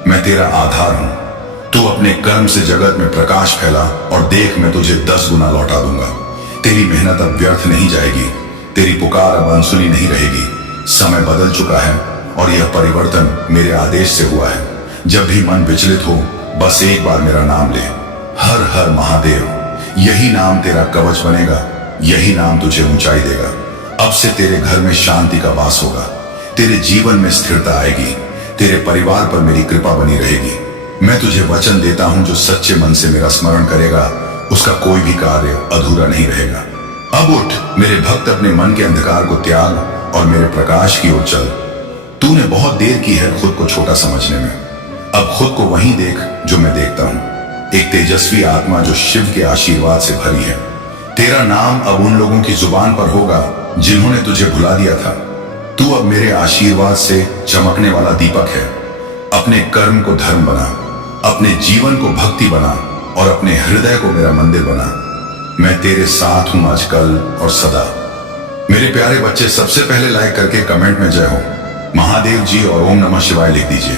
मैं तेरा आधार हूं। तू अपने कर्म से जगत में प्रकाश फैला और देख, मैं तुझे 10 गुना लौटा दूंगा। तेरी मेहनत अब व्यर्थ नहीं जाएगी, तेरी पुकार अब अनसुनी नहीं रहेगी। समय बदल चुका है और यह परिवर्तन मेरे आदेश से हुआ है। जब भी मन विचलित हो बस एक बार मेरा नाम ले, हर हर महादेव। यही नाम तेरा कवच बनेगा, यही नाम तुझे ऊंचाई देगा। अब से तेरे घर में शांति का वास होगा, तेरे जीवन में स्थिरता आएगी, तेरे परिवार पर मेरी कृपा बनी रहेगी। मैं तुझे वचन देता हूं, जो सच्चे मन से मेरा स्मरण करेगा उसका कोई भी कार्य अधूरा नहीं रहेगा। अब उठ मेरे भक्त, अपने मन के अंधकार को त्याग और मेरे प्रकाश की ओर चल। तूने बहुत देर की है खुद को छोटा समझने में, अब खुद को वहीं देख जो मैं देखता हूं, एक तेजस्वी आत्मा जो शिव के आशीर्वाद से भरी है। तेरा नाम अब उन लोगों की जुबान पर होगा जिन्होंने तुझे भुला दिया था। तू अब मेरे आशीर्वाद से चमकने वाला दीपक है। अपने कर्म को धर्म बना, अपने जीवन को भक्ति बना और अपने हृदय को मेरा मंदिर बना। मैं तेरे साथ हूं आज, कल और सदा। मेरे प्यारे बच्चे, सबसे पहले लाइक करके कमेंट में जय हो महादेव जी और ओम नमः शिवाय लिख दीजिए।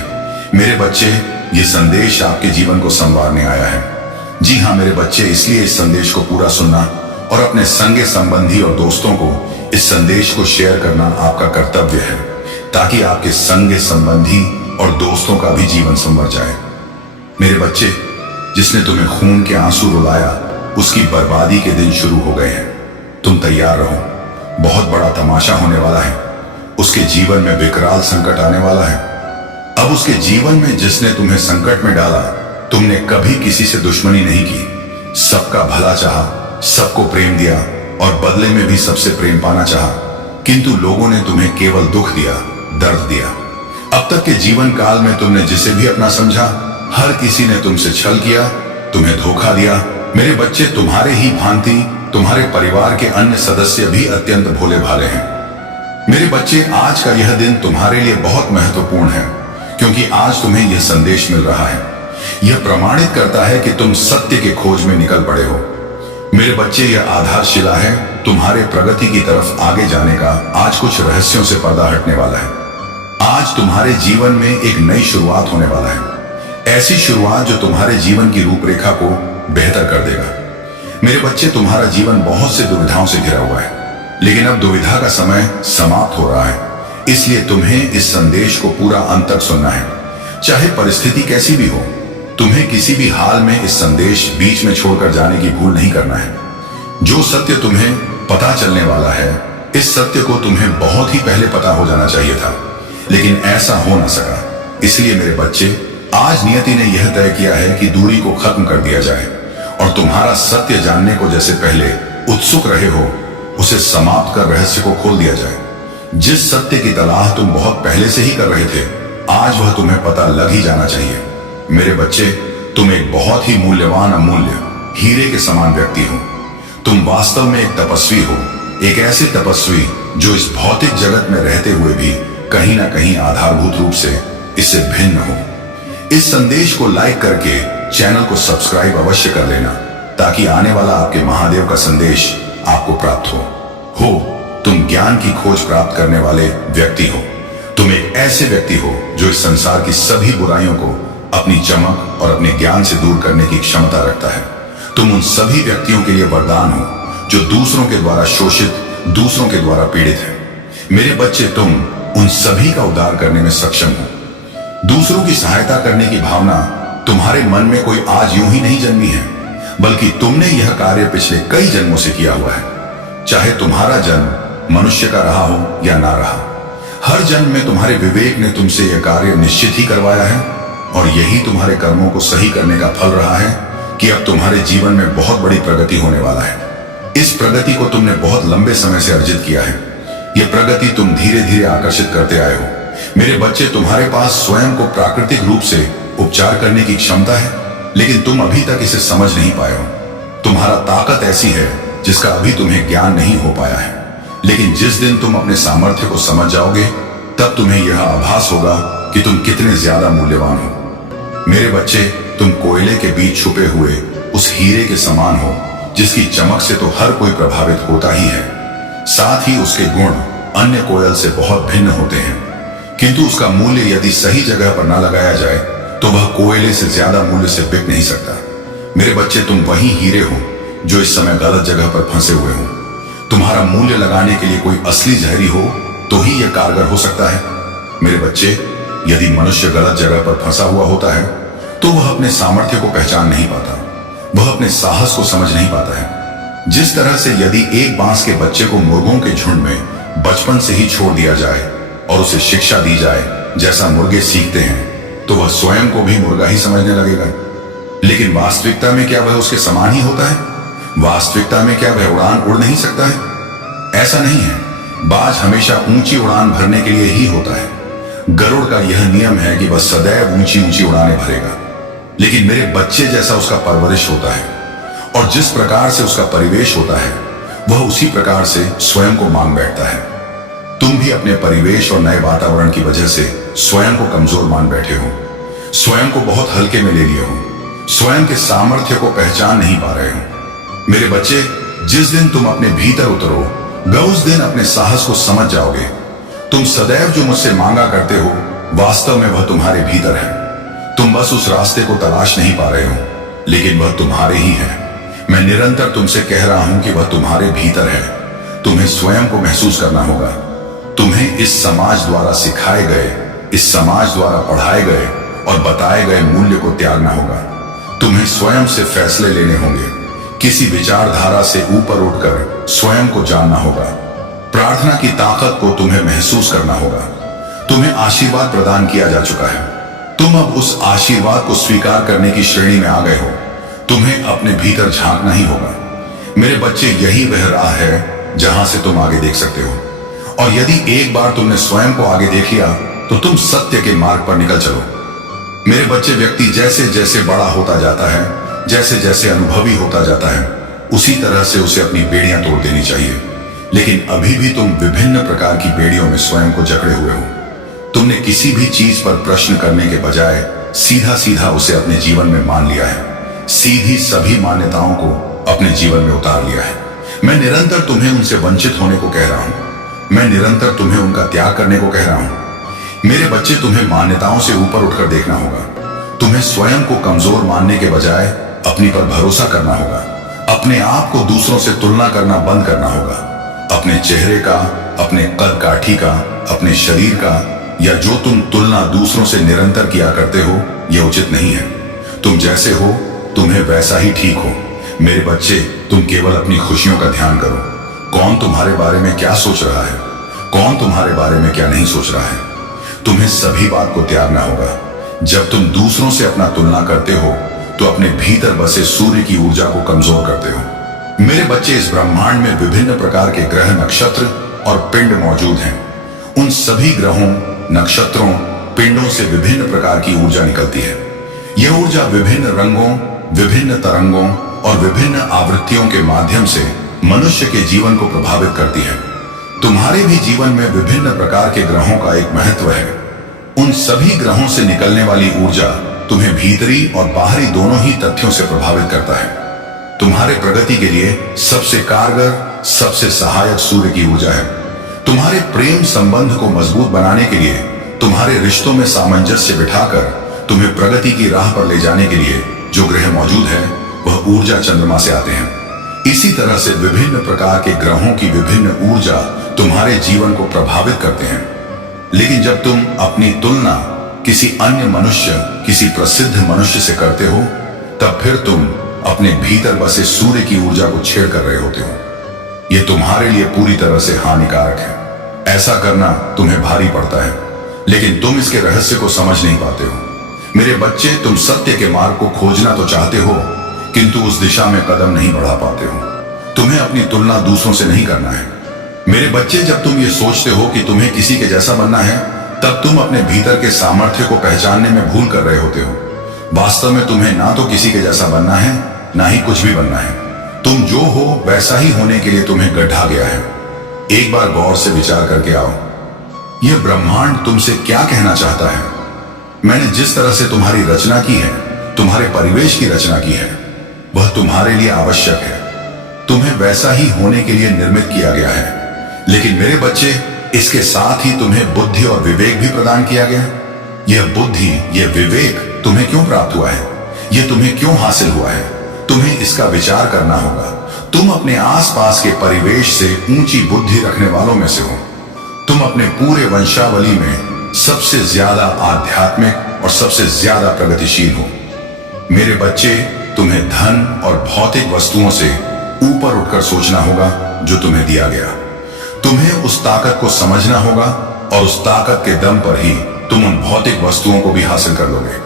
मेरे बच्चे, ये संदेश आपके जीवन को संवारने आया है। जी हाँ मेरे बच्चे, इसलिए इस संदेश को पूरा सुनना और अपने संगे संबंधी और दोस्तों को इस संदेश को शेयर करना आपका कर्तव्य है, ताकि आपके संगे संबंधी और दोस्तों का भी जीवन संवर जाए। मेरे बच्चे, जिसने तुम्हें खून के आंसू रुलाया, उसकी बर्बादी के दिन शुरू हो गए हैं। तुम तैयार रहो, बहुत बड़ा तमाशा होने वाला है। उसके जीवन में विकराल संकट आने वाला है। अब उसके जीवन में जिसने तुम्हें संकट में डाला, तुमने कभी किसी से दुश्मनी नहीं की, सबका भला चाहा, सबको प्रेम दिया और बदले में भी सबसे प्रेम पाना चाहा, किंतु लोगों ने तुम्हें केवल दुख दिया, दर्द दिया। अब तक के जीवन काल में तुमने जिसे भी अपना समझा, हर किसी ने तुमसे छल किया, तुम्हें धोखा दिया। मेरे बच्चे, तुम्हारे ही भांति तुम्हारे परिवार के अन्य सदस्य भी अत्यंत भोले भाले हैं। मेरे बच्चे, आज का यह दिन तुम्हारे लिए बहुत महत्वपूर्ण है, क्योंकि आज तुम्हें यह संदेश मिल रहा है। यह प्रमाणित करता है कि तुम सत्य के खोज में निकल पड़े हो। मेरे बच्चे, यह आधारशिला है तुम्हारे प्रगति की तरफ आगे जाने का। आज कुछ रहस्यों से पर्दा हटने वाला है। आज तुम्हारे जीवन में एक नई शुरुआत होने वाला है, ऐसी शुरुआत जो तुम्हारे जीवन की रूपरेखा को बेहतर कर देगा। मेरे बच्चे, तुम्हारा जीवन बहुत से दुविधाओं से घिरा हुआ है, लेकिन अब दुविधा का समय समाप्त हो रहा है। इसलिए तुम्हें इस संदेश को पूरा अंत तक सुनना है, चाहे परिस्थिति कैसी भी हो। तुम्हें किसी भी हाल में इस संदेश बीच में छोड़कर जाने की भूल नहीं करना है। जो सत्य तुम्हें पता चलने वाला है, इस सत्य को तुम्हें बहुत ही पहले पता हो जाना चाहिए था, लेकिन ऐसा हो ना सका। इसलिए मेरे बच्चे, आज नियति ने यह तय किया है कि दूरी को खत्म कर दिया जाए और तुम्हारा सत्य जानने को जैसे पहले उत्सुक रहे हो, उसे समाप्त कर रहस्य को खोल दिया जाए। जिस सत्य की तलाश तुम बहुत पहले से ही कर रहे थे, आज वह तुम्हें पता लग ही जाना चाहिए। मेरे बच्चे, तुम एक बहुत ही मूल्यवान, अमूल्य हीरे के समान व्यक्ति हो। तुम वास्तव में एक तपस्वी हो, एक ऐसे तपस्वी जो इस भौतिक जगत में रहते हुए भी कहीं ना कहीं आधारभूत रूप से इससे भिन्न हो। इस संदेश को लाइक करके चैनल को सब्सक्राइब अवश्य कर लेना, ताकि आने वाला आपके महादेव का संदेश आपको प्राप्त हो। तुम ज्ञान की खोज प्राप्त करने वाले व्यक्ति हो। तुम एक ऐसे व्यक्ति हो जो इस संसार की सभी बुराइयों को अपनी चमक और अपने ज्ञान से दूर करने की क्षमता रखता है। तुम उन सभी व्यक्तियों के लिए वरदान हो जो दूसरों के द्वारा शोषित, दूसरों के द्वारा पीड़ित है। मेरे बच्चे, तुम उन सभी का उद्धार करने में सक्षम हो। दूसरों की सहायता करने की भावना तुम्हारे मन में कोई आज यूं ही नहीं जन्मी है, बल्कि तुमने यह कार्य पिछले कई जन्मों से किया हुआ है। चाहे तुम्हारा जन्म मनुष्य का रहा हो या ना रहा, हर जन्म में तुम्हारे विवेक ने तुमसे यह कार्य निश्चित ही करवाया है, और यही तुम्हारे कर्मों को सही करने का फल रहा है कि अब तुम्हारे जीवन में बहुत बड़ी प्रगति होने वाला है। इस प्रगति को तुमने बहुत लंबे समय से अर्जित किया है। यह प्रगति तुम धीरे धीरे आकर्षित करते आए हो। मेरे बच्चे, तुम्हारे पास स्वयं को प्राकृतिक रूप से उपचार करने की क्षमता है, लेकिन तुम अभी तक इसे समझ नहीं पाए हो। तुम्हारा ताकत ऐसी है जिसका अभी तुम्हें ज्ञान नहीं हो पाया है, लेकिन जिस दिन तुम अपने सामर्थ्य को समझ जाओगे, तब तुम्हें यह आभास होगा कि तुम कितने ज्यादा मूल्यवान हो। मेरे बच्चे, तुम कोयले के बीच छुपे हुए उस हीरे के समान हो, जिसकी चमक से तो हर कोई प्रभावित होता ही है। साथ ही उसके गुण अन्य कोयल से बहुत भिन्न होते हैं, किंतु उसका मूल्य यदि सही जगह पर ना लगाया जाए तो वह कोयले से ज्यादा मूल्य से बिक नहीं सकता। मेरे बच्चे, तुम वही हीरे हो जो इस समय गलत जगह पर फंसे हुए हो। तुम्हारा मूल्य लगाने के लिए कोई असली जहरी हो तो ही यह कारगर हो सकता है। मेरे बच्चे, यदि मनुष्य गलत जगह पर फंसा हुआ होता है तो वह अपने सामर्थ्य को पहचान नहीं पाता, वह अपने साहस को समझ नहीं पाता है। जिस तरह से यदि एक बांस के बच्चे को मुर्गों के झुंड में बचपन से ही छोड़ दिया जाए और उसे शिक्षा दी जाए जैसा मुर्गे सीखते हैं, तो वह स्वयं को भी मुर्गा ही समझने लगेगा। लेकिन वास्तविकता में क्या वह उसके समान ही होता है? वास्तविकता में क्या वह उड़ान उड़ नहीं सकता है? ऐसा नहीं है। बाज हमेशा ऊंची उड़ान भरने के लिए ही होता है। गरुड़ का यह नियम है कि वह सदैव ऊंची ऊंची उड़ानें भरेगा। लेकिन मेरे बच्चे जैसा उसका परवरिश होता है और जिस प्रकार से उसका परिवेश होता है, वह उसी प्रकार से स्वयं को मांग बैठता है। तुम भी अपने परिवेश और नए वातावरण की वजह से स्वयं को कमजोर मान बैठे हो, स्वयं को बहुत हल्के में ले लिए हो, स्वयं के सामर्थ्य को पहचान नहीं पा रहे हो। मेरे बच्चे, जिस दिन तुम अपने भीतर उतरोगे, उस दिन अपने साहस को समझ जाओगे। तुम सदैव जो मुझसे मांगा करते हो, वास्तव में वह तुम्हारे भीतर है। तुम बस उस रास्ते को तलाश नहीं पा रहे हो, लेकिन वह तुम्हारे ही है। मैं निरंतर तुमसे कह रहा हूं कि वह तुम्हारे भीतर है। तुम्हें स्वयं को महसूस करना होगा। तुम्हें इस समाज द्वारा सिखाए गए, इस समाज द्वारा पढ़ाए गए और बताए गए मूल्य को त्यागना होगा। तुम्हें स्वयं से फैसले लेने होंगे। किसी विचारधारा से ऊपर उठकर स्वयं को जानना होगा। प्रार्थना की ताकत को तुम्हें महसूस करना होगा। तुम्हें आशीर्वाद प्रदान किया जा चुका है। तुम अब उस आशीर्वाद को स्वीकार करने की श्रेणी में आ गए हो। तुम्हें अपने भीतर झांकना ही होगा। मेरे बच्चे, यही वह राह है जहां से तुम आगे देख सकते हो। और यदि एक बार तुमने स्वयं को आगे देख लिया तो तुम सत्य के मार्ग पर निकल चलो। मेरे बच्चे, व्यक्ति जैसे जैसे बड़ा होता जाता है, जैसे जैसे अनुभवी होता जाता है, उसी तरह से उसे अपनी बेड़ियां तोड़ देनी चाहिए। लेकिन अभी भी तुम विभिन्न प्रकार की बेड़ियों में स्वयं को जकड़े हुए हो। तुमने किसी भी चीज पर प्रश्न करने के बजाय सीधा सीधा उसे अपने जीवन में मान लिया है। सीधी सभी मान्यताओं को अपने जीवन में उतार लिया है। मैं निरंतर तुम्हें उनसे वंचित होने को कह रहा हूं। मैं निरंतर तुम्हें उनका त्याग करने को कह रहा हूं। मेरे बच्चे, तुम्हें मान्यताओं से ऊपर उठकर देखना होगा। तुम्हें स्वयं को कमजोर मानने के बजाय अपनी पर भरोसा करना होगा। अपने आप को दूसरों से तुलना करना बंद करना होगा। अपने चेहरे का, अपने कद काठी का, अपने शरीर का, या जो तुम तुलना दूसरों से निरंतर किया करते हो, यह उचित नहीं है। तुम जैसे हो, तुम्हें वैसा ही ठीक हो। मेरे बच्चे, तुम केवल अपनी खुशियों का ध्यान करो। कौन तुम्हारे बारे में क्या सोच रहा है, कौन तुम्हारे बारे में क्या नहीं सोच रहा है, तुम्हें सभी बात को त्यागना होगा। जब तुम दूसरों से अपना तुलना करते हो तो अपने भीतर बसे सूर्य की ऊर्जा को कमजोर करते हो। मेरे बच्चे, इस ब्रह्मांड में विभिन्न प्रकार के ग्रह, नक्षत्र और पिंड मौजूद हैं। उन सभी ग्रहों, नक्षत्रों, पिंडों से विभिन्न प्रकार की ऊर्जा निकलती है। यह ऊर्जा विभिन्न रंगों, विभिन्न तरंगों और विभिन्न आवृत्तियों के माध्यम से मनुष्य के जीवन को प्रभावित करती है। तुम्हारे भी जीवन में विभिन्न प्रकार के ग्रहों का एक महत्व है। उन सभी ग्रहों से निकलने वाली ऊर्जा तुम्हें भीतरी और बाहरी दोनों ही तथ्यों से प्रभावित करता है। तुम्हारे प्रगति के लिए सबसे कारगर, सबसे सहायक सूर्य की ऊर्जा है। तुम्हारे प्रेम संबंध को मजबूत बनाने के लिए, तुम्हारे रिश्तों में सामंजस्य बिठाकर तुम्हें प्रगति की राह पर ले जाने के लिए जो ग्रह मौजूद है, वह ऊर्जा चंद्रमा से आते हैं। इसी तरह से विभिन्न प्रकार के ग्रहों की विभिन्न ऊर्जा तुम्हारे जीवन को प्रभावित करते हैं। लेकिन जब तुम अपनी तुलना किसी अन्य मनुष्य, किसी प्रसिद्ध मनुष्य से करते हो, तब फिर तुम अपने भीतर बसे सूर्य की ऊर्जा को छेड़ कर रहे होते हो। यह तुम्हारे लिए पूरी तरह से हानिकारक है। ऐसा करना तुम्हें भारी पड़ता है, लेकिन तुम इसके रहस्य को समझ नहीं पाते हो। मेरे बच्चे, तुम सत्य के मार्ग को खोजना तो चाहते हो, किंतु उस दिशा में कदम नहीं बढ़ा पाते हो। तुम्हें अपनी तुलना दूसरों से नहीं करना है। मेरे बच्चे, जब तुम ये सोचते हो कि तुम्हें किसी के जैसा बनना है, तब तुम अपने भीतर के सामर्थ्य को पहचानने में भूल कर रहे होते हो। वास्तव में तुम्हें ना तो किसी के जैसा बनना है, ना ही कुछ भी बनना है। तुम जो हो वैसा ही होने के लिए तुम्हें गढ़ा गया है। एक बार गौर से विचार करके आओ, यह ब्रह्मांड तुमसे क्या कहना चाहता है। मैंने जिस तरह से तुम्हारी रचना की है, तुम्हारे परिवेश की रचना की है, वह तुम्हारे लिए आवश्यक है। तुम्हें वैसा ही होने के लिए निर्मित किया गया है। लेकिन मेरे बच्चे, इसके साथ ही तुम्हें बुद्धि और विवेक भी प्रदान किया गया। यह बुद्धि, यह विवेक तुम्हें क्यों प्राप्त हुआ है, यह तुम्हें क्यों हासिल हुआ है, तुम्हें इसका विचार करना होगा। तुम अपने आसपास के परिवेश से ऊंची बुद्धि रखने वालों में से हो। तुम अपने पूरे वंशावली में सबसे ज्यादा आध्यात्मिक और सबसे ज्यादा प्रगतिशील हो। मेरे बच्चे, तुम्हें धन और भौतिक वस्तुओं से ऊपर उठकर सोचना होगा जो तुम्हें दिया गया। तुम्हें उस ताकत को समझना होगा और उस ताकत के दम पर ही तुम उन भौतिक वस्तुओं को भी हासिल कर लोगे।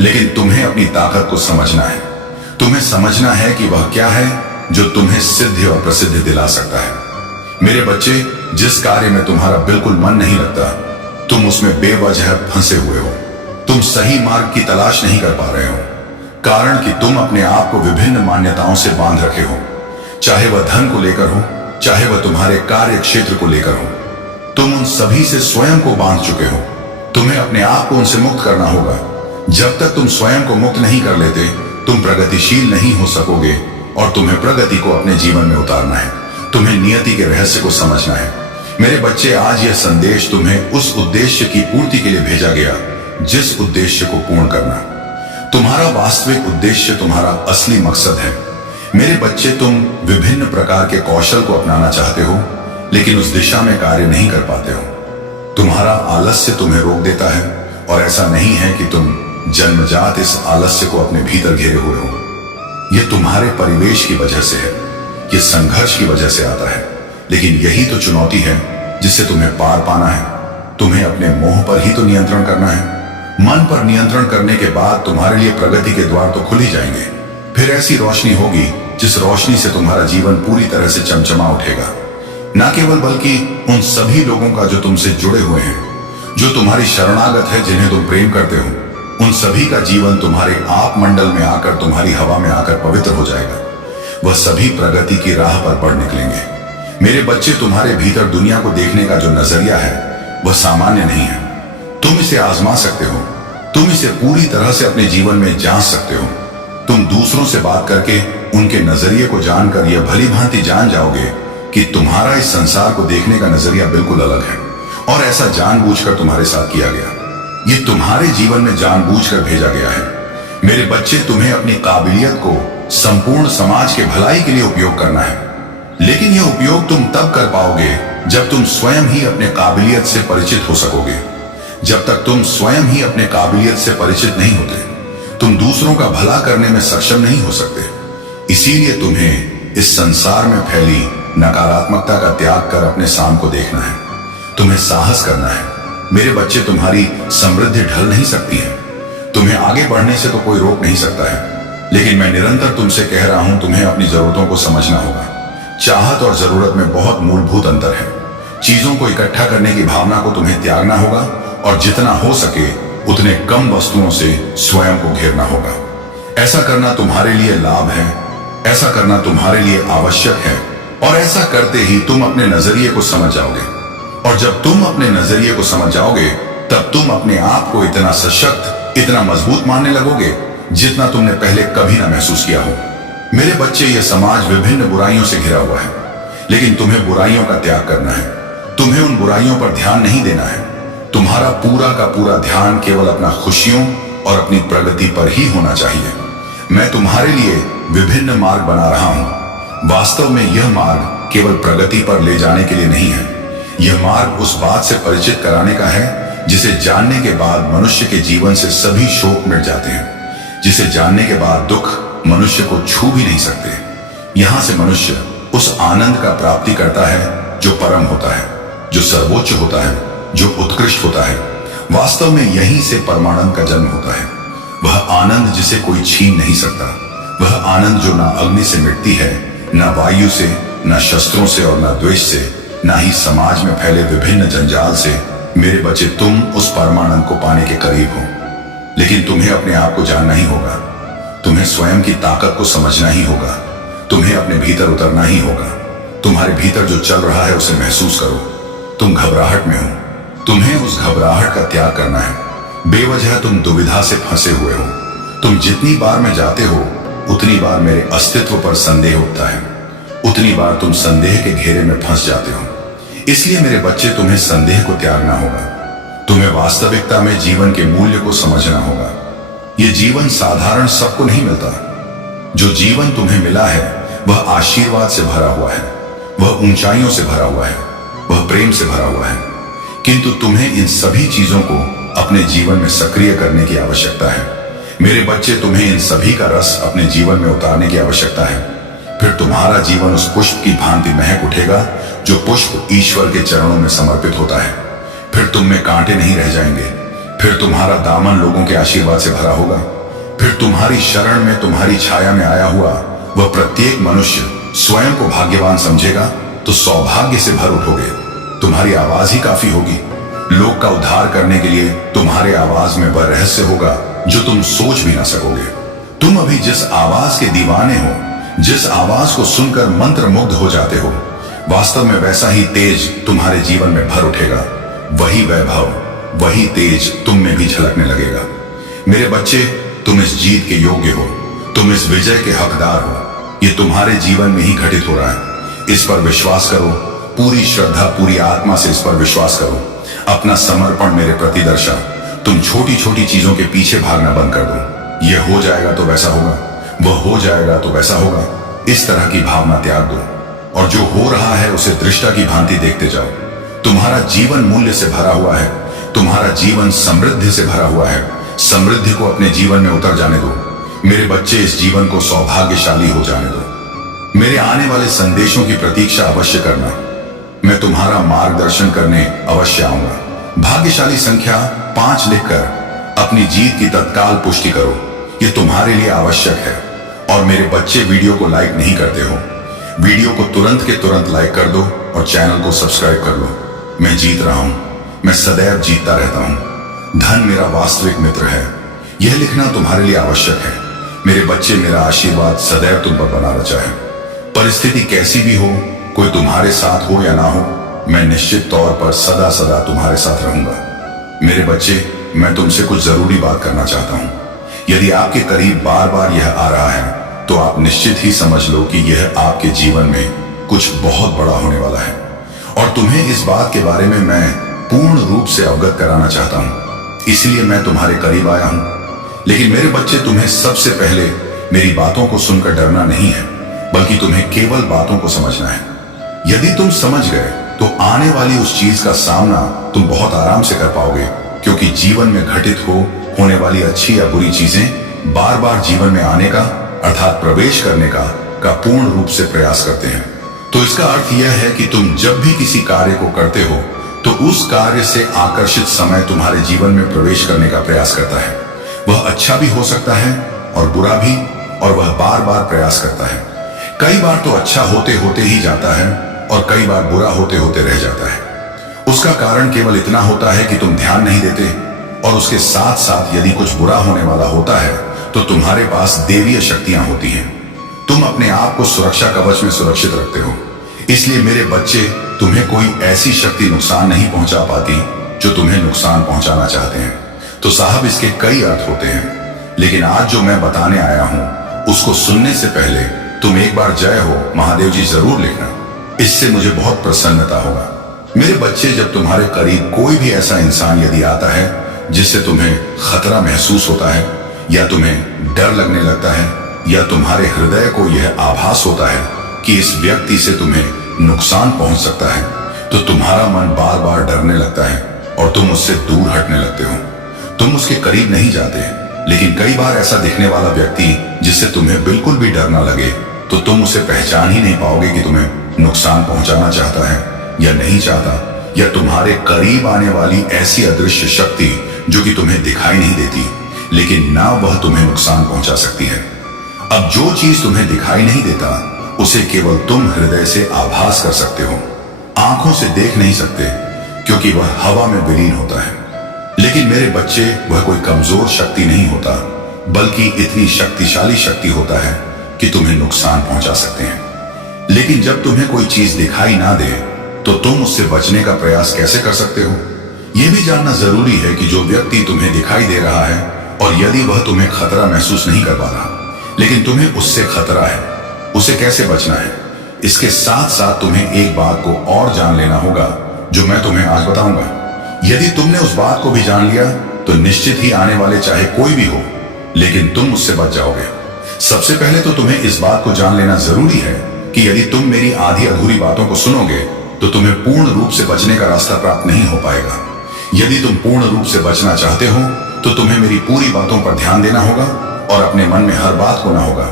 लेकिन तुम्हें अपनी ताकत को समझना है। तुम्हें समझना है कि वह क्या है जो तुम्हें सिद्धि और प्रसिद्धि दिला सकता है। मेरे बच्चे, जिस कार्य में तुम्हारा बिल्कुल मन नहीं लगता, तुम उसमें बेवजह फंसे हुए हो। तुम सही मार्ग की तलाश नहीं कर पा रहे हो, कारण कि तुम अपने आप को विभिन्न मान्यताओं से बांध रखे हो। चाहे वह धन को लेकर हो, चाहे वह तुम्हारे कार्य क्षेत्र को लेकर हो। तुम उन सभी से स्वयं को बांध चुके हो। तुम्हें अपने आप को उनसे मुक्त करना होगा। जब तक तुम स्वयं को मुक्त नहीं कर लेते, तुम प्रगतिशील नहीं हो सकोगे और तुम्हें प्रगति को अपने जीवन में उतारना है। तुम्हें नियति के रहस्य को समझना है। मेरे बच्चे, आज यह संदेश तुम्हें उस उद्देश्य की पूर्ति के लिए भेजा गया जिस उद्देश्य को पूर्ण करना। तुम्हारा वास्तविक उद्देश्य तुम्हारा असली मकसद है। मेरे बच्चे, तुम विभिन्न प्रकार के कौशल को अपनाना चाहते हो, लेकिन उस दिशा में कार्य नहीं कर पाते हो। तुम्हारा आलस्य तुम्हें रोक देता है, और ऐसा नहीं है कि तुम जन्मजात इस आलस्य को अपने भीतर घेरे हुए हो। यह तुम्हारे परिवेश की वजह से है, यह संघर्ष की वजह से आता है। लेकिन यही तो चुनौती है जिससे तुम्हें पार पाना है। तुम्हें अपने मोह पर ही तो नियंत्रण करना है। मन पर नियंत्रण करने के बाद तुम्हारे लिए प्रगति के द्वार तो खुल ही जाएंगे। फिर ऐसी रोशनी होगी जिस रोशनी से तुम्हारा जीवन पूरी तरह से चमचमा उठेगा। न केवल बल्कि उन सभी लोगों का जो तुमसे जुड़े हुए हैं, जो तुम्हारी शरणागत है, जिन्हें तुम प्रेम करते हो, उन सभी का जीवन तुम्हारे आप मंडल में आकर, तुम्हारी हवा में आकर पवित्र हो जाएगा। वह सभी प्रगति की राह पर बढ़ निकलेंगे। मेरे बच्चे, तुम्हारे भीतर दुनिया को देखने का जो नजरिया है वह सामान्य नहीं है। तुम इसे आजमा सकते हो। तुम इसे पूरी तरह से अपने जीवन में जांच सकते हो। तुम दूसरों से बात करके उनके नजरिए को जानकर यह भली भांति जान जाओगे कि तुम्हारा इस संसार को देखने का नजरिया बिल्कुल अलग है, और ऐसा जानबूझकर तुम्हारे साथ किया गया। यह तुम्हारे जीवन में जानबूझकर भेजा गया है। मेरे बच्चे, तुम्हें अपनी काबिलियत को संपूर्ण समाज के भलाई के लिए उपयोग करना है, लेकिन यह उपयोग तुम तब कर पाओगे जब तुम स्वयं ही अपने काबिलियत से परिचित हो सकोगे। जब तक तुम स्वयं ही अपने काबिलियत से परिचित नहीं होते, तुम दूसरों का भला करने में सक्षम नहीं हो सकते। इसीलिए तुम्हें इस संसार में फैली नकारात्मकता का त्याग कर अपने साम को देखना है। तुम्हें साहस करना है। मेरे बच्चे, तुम्हारी समृद्धि ढल नहीं सकती है। तुम्हें आगे बढ़ने से तो कोई रोक नहीं सकता है, लेकिन मैं निरंतर तुमसे कह रहा हूं, तुम्हें अपनी जरूरतों को समझना होगा। चाहत और जरूरत में बहुत मूलभूत अंतर है। चीजों को इकट्ठा करने की भावना को तुम्हें त्यागना होगा, और जितना हो सके उतने कम वस्तुओं से स्वयं को घेरना होगा। ऐसा करना तुम्हारे लिए लाभ है, ऐसा करना तुम्हारे लिए आवश्यक है, और ऐसा करते ही तुम अपने नजरिए को समझ जाओगे। और जब तुम अपने नजरिए को समझ जाओगे, तब तुम अपने आप को इतना सशक्त, इतना मजबूत मानने लगोगे जितना तुमने पहले कभी ना महसूस किया हो। मेरे बच्चे, यह समाज विभिन्न बुराइयों से घिरा हुआ है, लेकिन तुम्हें बुराइयों का त्याग करना है। तुम्हें उन बुराइयों पर ध्यान नहीं देना है। तुम्हारा पूरा का पूरा ध्यान केवल अपना खुशियों और अपनी प्रगति पर ही होना चाहिए। मैं तुम्हारे लिए विभिन्न मार्ग बना रहा हूं। वास्तव में यह मार्ग केवल प्रगति पर ले जाने के लिए नहीं है। यह मार्ग उस बात से परिचित कराने का है जिसे जानने के बाद मनुष्य के जीवन से सभी शोक मिट जाते हैं, जिसे जानने के बाद दुख मनुष्य को छू भी नहीं सकते। यहां से मनुष्य उस आनंद का प्राप्ति करता है जो परम होता है, जो सर्वोच्च होता है, जो उत्कृष्ट होता है। वास्तव में यहीं से परमानंद का जन्म होता है। वह आनंद जिसे कोई छीन नहीं सकता। वह आनंद जो ना अग्नि से मिटती है, ना वायु से, ना शस्त्रों से, और ना द्वेष से, ना ही समाज में फैले विभिन्न जंजाल से। मेरे बच्चे, तुम उस परमानंद को पाने के करीब हो, लेकिन तुम्हें अपने आप को जानना ही होगा। तुम्हें स्वयं की ताकत को समझना ही होगा। तुम्हें अपने भीतर उतरना ही होगा। तुम्हारे भीतर जो चल रहा है उसे महसूस करो। तुम घबराहट में हो। तुम्हें उस घबराहट का त्याग करना है। बेवजह तुम दुविधा से फंसे हुए हो। तुम जितनी बार में जाते हो, उतनी बार मेरे अस्तित्व पर संदेह उठता है। उतनी बार तुम संदेह के घेरे में फंस जाते हो। इसलिए मेरे बच्चे, तुम्हें संदेह को त्यागना होगा। तुम्हें वास्तविकता में जीवन के मूल्य को समझना होगा। यह जीवन साधारण सबको नहीं मिलता। जो जीवन तुम्हें मिला है वह आशीर्वाद से भरा हुआ है, वह ऊंचाइयों से भरा हुआ है, वह प्रेम से भरा हुआ है। किंतु तुम्हें इन सभी चीजों को अपने जीवन में सक्रिय करने की आवश्यकता है। मेरे बच्चे, तुम्हें इन सभी का रस अपने जीवन में उतारने की आवश्यकता है। फिर तुम्हारा जीवन उस पुष्प की भांति महक उठेगा जो पुष्प ईश्वर के चरणों में समर्पित होता है। फिर तुम में कांटे नहीं रह जाएंगे। फिर तुम्हारा दामन लोगों के आशीर्वाद से भरा होगा। फिर तुम्हारी शरण में, तुम्हारी छाया में आया हुआ वह प्रत्येक मनुष्य स्वयं को भाग्यवान समझेगा तो सौभाग्य से भर उठोगे। तुम्हारी आवाज ही काफी होगी। लोक का उद्धार करने के लिए तुम्हारे आवाज में वह रहस्य होगा जो तुम सोच भी ना सकोगे। तुम अभी जिस आवाज के दीवाने हो, जिस आवाज को सुनकर मंत्र मुग्ध हो जाते हो, वास्तव में वैसा ही तेज तुम्हारे जीवन में भर उठेगा। वही वैभव, वही तेज तुम में भी झलकने लगेगा। मेरे बच्चे, तुम इस जीत के योग्य हो, तुम इस विजय के हकदार हो। ये तुम्हारे जीवन में ही घटित हो रहा है। इस पर विश्वास करो, पूरी श्रद्धा, पूरी आत्मा से इस पर विश्वास करो। अपना समर्पण मेरे प्रति दर्शा। तुम छोटी छोटी चीजों के पीछे भागना बंद कर दो। ये हो जाएगा तो वैसा होगा, वह हो जाएगा तो वैसा होगा, इस तरह की भावना त्याग दो और जो हो रहा है उसे दृष्टा की भांति देखते जाओ। तुम्हारा जीवन मूल्य से भरा हुआ है, तुम्हारा जीवन समृद्धि से भरा हुआ है। समृद्धि को अपने जीवन में उतर जाने दो। मेरे बच्चे, इस जीवन को सौभाग्यशाली हो जाने दो। मेरे आने वाले संदेशों की प्रतीक्षा अवश्य करना। मैं तुम्हारा मार्गदर्शन करने अवश्य आऊंगा। भाग्यशाली संख्या 5 लिखकर अपनी जीत की तत्काल पुष्टि करो। यह तुम्हारे लिए आवश्यक है। और मेरे बच्चे, वीडियो को लाइक नहीं करते हो, वीडियो को तुरंत के तुरंत लाइक कर दो और चैनल को सब्सक्राइब कर लो। मैं जीत रहा हूं, मैं सदैव जीतता रहता हूं। धन मेरा वास्तविक मित्र है। यह लिखना तुम्हारे लिए आवश्यक है। मेरे बच्चे, मेरा आशीर्वाद सदैव तुम पर बना रचा है। परिस्थिति कैसी भी हो, कोई तुम्हारे साथ हो या ना हो, मैं निश्चित तौर पर सदा सदा तुम्हारे साथ रहूंगा। मेरे बच्चे, मैं तुमसे कुछ जरूरी बात करना चाहता हूं। यदि आपके करीब बार बार यह आ रहा है तो आप निश्चित ही समझ लो कि यह आपके जीवन में कुछ बहुत बड़ा होने वाला है और तुम्हें इस बात के बारे में मैं पूर्ण रूप से अवगत कराना चाहता हूं। इसलिए मैं तुम्हारे करीब आया हूं। लेकिन मेरे बच्चे, तुम्हें सबसे पहले मेरी बातों को सुनकर डरना नहीं है, बल्कि तुम्हें केवल बातों को समझना है। यदि तुम समझ गए तो आने वाली उस चीज का सामना तुम बहुत आराम से कर पाओगे, क्योंकि जीवन में घटित होने वाली अच्छी या बुरी चीजें बार बार जीवन में आने का अर्थात प्रवेश करने का पूर्ण रूप से प्रयास करते हैं। तो इसका अर्थ यह है कि तुम जब भी किसी कार्य को करते हो तो उस कार्य से आकर्षित समय तुम्हारे जीवन में प्रवेश करने का प्रयास करता है। वह अच्छा भी हो सकता है और बुरा भी, और वह बार बार प्रयास करता है। कई बार तो अच्छा होते होते ही जाता है और कई बार बुरा होते होते रह जाता है। उसका कारण केवल इतना होता है कि तुम ध्यान नहीं देते, और उसके साथ साथ यदि कुछ बुरा होने वाला होता है तो तुम्हारे पास देवीय शक्तियां होती हैं। तुम अपने आप को सुरक्षा कवच में सुरक्षित रखते हो। इसलिए मेरे बच्चे, तुम्हें कोई ऐसी शक्ति नुकसान नहीं पहुंचा पाती जो तुम्हें नुकसान पहुंचाना चाहते हैं। तो साहब, इसके कई अर्थ होते हैं, लेकिन आज जो मैं बताने आया हूं उसको सुनने से पहले तुम एक बार जय हो महादेव जी जरूर लिखना। इससे मुझे बहुत प्रसन्नता होगा। मेरे बच्चे, जब तुम्हारे करीब कोई भी ऐसा इंसान यदि आता है जिससे तुम्हें खतरा महसूस होता है, या तुम्हें डर लगने लगता है, या तुम्हारे हृदय को यह आभास होता है कि इस व्यक्ति से तुम्हें नुकसान पहुंच सकता है, तो तुम्हारा मन बार बार डरने लगता है और तुम उससे दूर हटने लगते हो। तुम उसके करीब नहीं जाते। लेकिन कई बार ऐसा दिखने वाला व्यक्ति जिससे तुम्हें बिल्कुल भी डर ना लगे, तो तुम उसे पहचान ही नहीं पाओगे कि तुम्हें नुकसान पहुंचाना चाहता है या नहीं चाहता, या तुम्हारे करीब आने वाली ऐसी अदृश्य शक्ति जो कि तुम्हें दिखाई नहीं देती, लेकिन ना वह तुम्हें नुकसान पहुंचा सकती है। अब जो चीज तुम्हें दिखाई नहीं देता उसे केवल तुम हृदय से आभास कर सकते हो, आंखों से देख नहीं सकते, क्योंकि वह हवा में विलीन होता है। लेकिन मेरे बच्चे, वह कोई कमजोर शक्ति नहीं होता, बल्कि इतनी शक्तिशाली शक्ति होता है कि तुम्हें नुकसान पहुंचा सकते हैं। लेकिन जब तुम्हें कोई चीज दिखाई ना दे तो तुम उससे बचने का प्रयास कैसे कर सकते हो? यह भी जानना जरूरी है कि जो व्यक्ति तुम्हें दिखाई दे रहा है और यदि वह तुम्हें खतरा महसूस नहीं कर पा रहा, लेकिन तुम्हें उससे खतरा है, उसे कैसे बचना है। इसके साथ साथ तुम्हें एक बात को और जान लेना होगा जो मैं तुम्हें आज बताऊंगा। यदि तुमने उस बात को भी जान लिया तो निश्चित ही आने वाले चाहे कोई भी हो, लेकिन तुम उससे बच जाओगे। सबसे पहले तो तुम्हें इस बात को जान लेना जरूरी है कि यदि तुम मेरी आधी अधूरी बातों को सुनोगे तो तुम्हें पूर्ण रूप से बचने का रास्ता प्राप्त नहीं हो पाएगा। यदि तुम पूर्ण रूप से बचना चाहते हो तो तुम्हें मेरी पूरी बातों पर ध्यान देना होगा और अपने मन में हर बात होना होगा,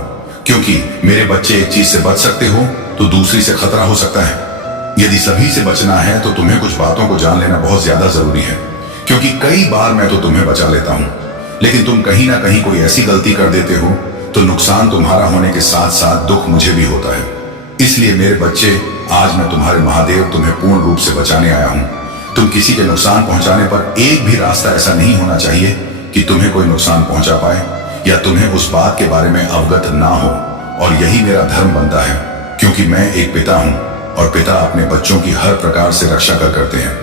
क्योंकि मेरे बच्चे, एक चीज से बच सकते हो तो दूसरी से खतरा हो सकता है। यदि सभी से बचना है तो तुम्हें कुछ बातों को जान लेना बहुत ज्यादा जरूरी है, क्योंकि कई बार मैं तो तुम्हें बचा लेता हूं, लेकिन तुम कहीं ना कहीं कोई ऐसी गलती कर देते हो तो नुकसान तुम्हारा होने के साथ साथ दुख मुझे भी होता है। इसलिए मेरे बच्चे, आज मैं तुम्हारे महादेव तुम्हें पूर्ण रूप से बचाने आया हूं। तुम किसी के नुकसान पहुंचाने पर एक भी रास्ता ऐसा नहीं होना चाहिए कि तुम्हें कोई नुकसान पहुंचा पाए या तुम्हें उस बात के बारे में अवगत ना हो, और यही मेरा धर्म बनता है, क्योंकि मैं एक पिता हूं और पिता अपने बच्चों की हर प्रकार से रक्षा करते हैं।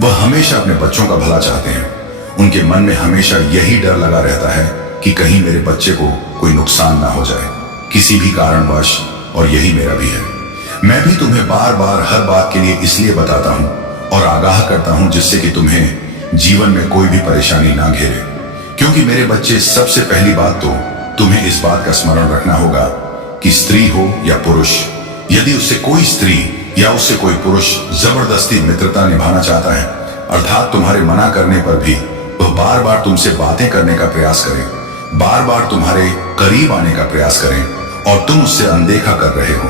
वह हमेशा अपने बच्चों का भला चाहते हैं। उनके मन में हमेशा यही डर लगा रहता है कि कहीं मेरे बच्चे को कोई नुकसान ना हो जाए किसी भी कारणवश, और यही मेरा भी है। मैं भी तुम्हें बार बार हर बात के लिए इसलिए बताता हूं और आगाह करता हूं जिससे कि तुम्हें जीवन में कोई भी परेशानी ना घेरे। क्योंकि मेरे बच्चे, सबसे पहली बात तो तुम्हें इस बात का स्मरण रखना होगा कि स्त्री हो या पुरुष, यदि उससे कोई स्त्री या उससे कोई पुरुष जबरदस्ती मित्रता निभाना चाहता है, अर्थात तुम्हारे मना करने पर भी वह बार बार तुमसे बातें करने का प्रयास करे, बार बार तुम्हारे करीब आने का प्रयास करें और तुम उससे अनदेखा कर रहे हो,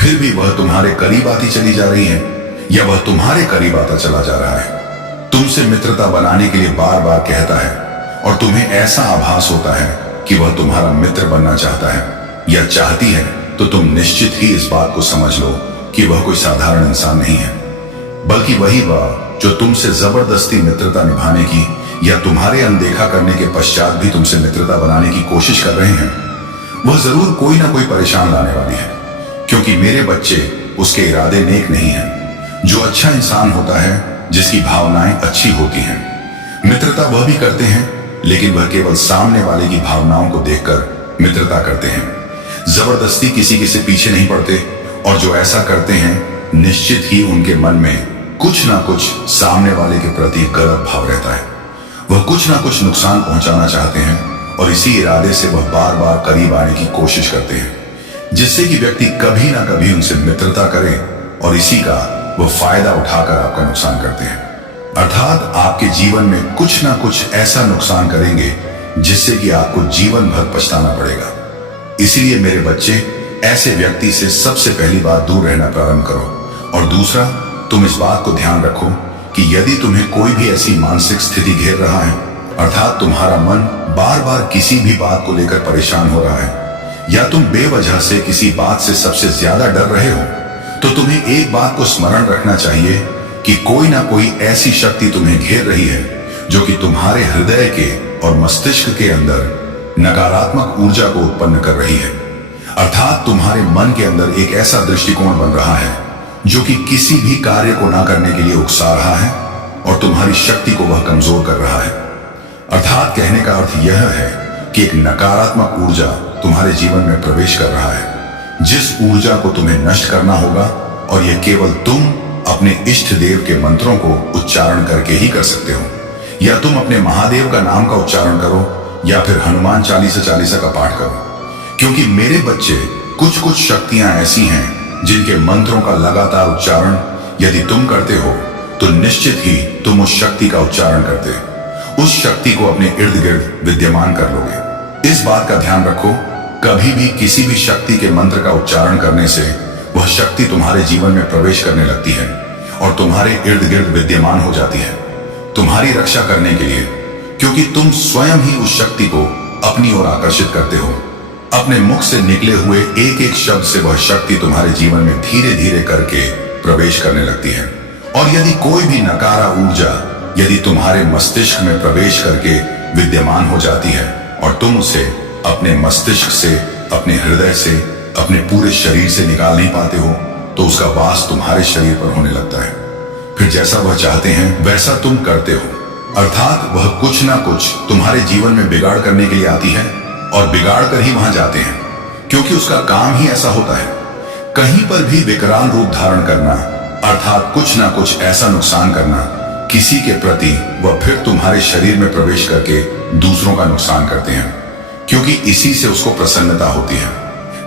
फिर भी वह तुम्हारे करीब आती चली जा रही है या वह तुम्हारे करीब आता चला जा रहा है, तुमसे मित्रता बनाने के लिए बार बार कहता है और तुम्हें ऐसा आभास होता है कि वह तुम्हारा मित्र बनना चाहता है या चाहती है, तो तुम निश्चित ही इस बात को समझ लो कि वह कोई साधारण इंसान नहीं है, बल्कि वही वह जो तुमसे जबरदस्ती मित्रता निभाने की या तुम्हारे अनदेखा करने के पश्चात भी तुमसे मित्रता बनाने की कोशिश कर रहे हैं। वह जरूर कोई ना कोई परेशान लाने वाली है, क्योंकि मेरे बच्चे उसके इरादे नेक नहीं हैं। जो अच्छा इंसान होता है, जिसकी भावनाएं अच्छी होती हैं, मित्रता वह भी करते हैं, लेकिन वह केवल सामने वाले की भावनाओं को देखकर मित्रता करते हैं। जबरदस्ती किसी के से पीछे नहीं पड़ते, और जो ऐसा करते हैं निश्चित ही उनके मन में कुछ ना कुछ सामने वाले के प्रति गलत भाव रहता है। वह कुछ ना कुछ नुकसान पहुंचाना चाहते हैं और इसी इरादे से वह बार बार करीब आने की कोशिश करते हैं, जिससे कि व्यक्ति कभी ना कभी उनसे मित्रता करे और इसी का वह फायदा उठाकर आपका नुकसान करते हैं। अर्थात आपके जीवन में कुछ ना कुछ ऐसा नुकसान करेंगे जिससे कि आपको जीवन भर पछताना पड़ेगा। इसीलिए मेरे बच्चे, ऐसे व्यक्ति से सबसे पहली बात दूर रहना प्रारंभ करो, और दूसरा, तुम इस बात को ध्यान रखो कि यदि तुम्हें कोई भी ऐसी मानसिक स्थिति घेर रहा है, अर्थात तुम्हारा मन बार बार किसी भी बात को लेकर परेशान हो रहा है या तुम बेवजह से किसी बात से सबसे ज्यादा डर रहे हो, तो तुम्हें एक बात को स्मरण रखना चाहिए कि कोई ना कोई ऐसी शक्ति तुम्हें घेर रही है जो कि तुम्हारे हृदय के और मस्तिष्क के अंदर नकारात्मक ऊर्जा को उत्पन्न कर रही है। अर्थात तुम्हारे मन के अंदर एक ऐसा दृष्टिकोण बन रहा है जो कि किसी भी कार्य को ना करने के लिए उकसा रहा है और तुम्हारी शक्ति को वह कमजोर कर रहा है। अर्थात कहने का अर्थ यह है कि एक नकारात्मक ऊर्जा तुम्हारे जीवन में प्रवेश कर रहा है, जिस ऊर्जा को तुम्हें नष्ट करना होगा, और यह केवल तुम अपने इष्ट देव के मंत्रों को उच्चारण करके ही कर सकते हो, या तुम अपने महादेव का नाम का उच्चारण करो या फिर हनुमान चालीसा का पाठ करो। क्योंकि मेरे बच्चे, कुछ कुछ शक्तियां ऐसी हैं जिनके मंत्रों का लगातार उच्चारण यदि तुम करते हो तो निश्चित ही तुम उस शक्ति का उच्चारण करते, उस शक्ति को अपने इर्द गिर्द विद्यमान कर लोगे। इस बात का ध्यान रखो, कभी भी किसी भी शक्ति के मंत्र का उच्चारण करने से वह शक्ति तुम्हारे जीवन में प्रवेश करने लगती है और तुम्हारे इर्द गिर्द विद्यमान हो जाती है तुम्हारी रक्षा करने के लिए, क्योंकि तुम स्वयं ही उस शक्ति को अपनी ओर आकर्षित करते हो। अपने मुख से निकले हुए एक एक शब्द से वह शक्ति तुम्हारे जीवन में धीरे धीरे करके प्रवेश करने लगती है। और यदि कोई भी नकारा ऊर्जा यदि तुम्हारे मस्तिष्क में प्रवेश करके विद्यमान हो जाती है और तुम उसे अपने मस्तिष्क से, अपने हृदय से, अपने पूरे शरीर से निकाल नहीं पाते हो, तो उसका वास तुम्हारे शरीर पर होने लगता है। फिर जैसा वह चाहते हैं वैसा तुम करते हो। अर्थात वह कुछ ना कुछ तुम्हारे जीवन में बिगाड़ करने के लिए आती है और बिगाड़ कर ही वहां जाते हैं, क्योंकि उसका काम ही ऐसा होता है। कहीं पर भी विकराल रूप धारण करना, अर्थात कुछ ना कुछ ऐसा नुकसान करना किसी के प्रति, वह फिर तुम्हारे शरीर में प्रवेश करके दूसरों का नुकसान करते हैं, क्योंकि इसी से उसको प्रसन्नता होती है।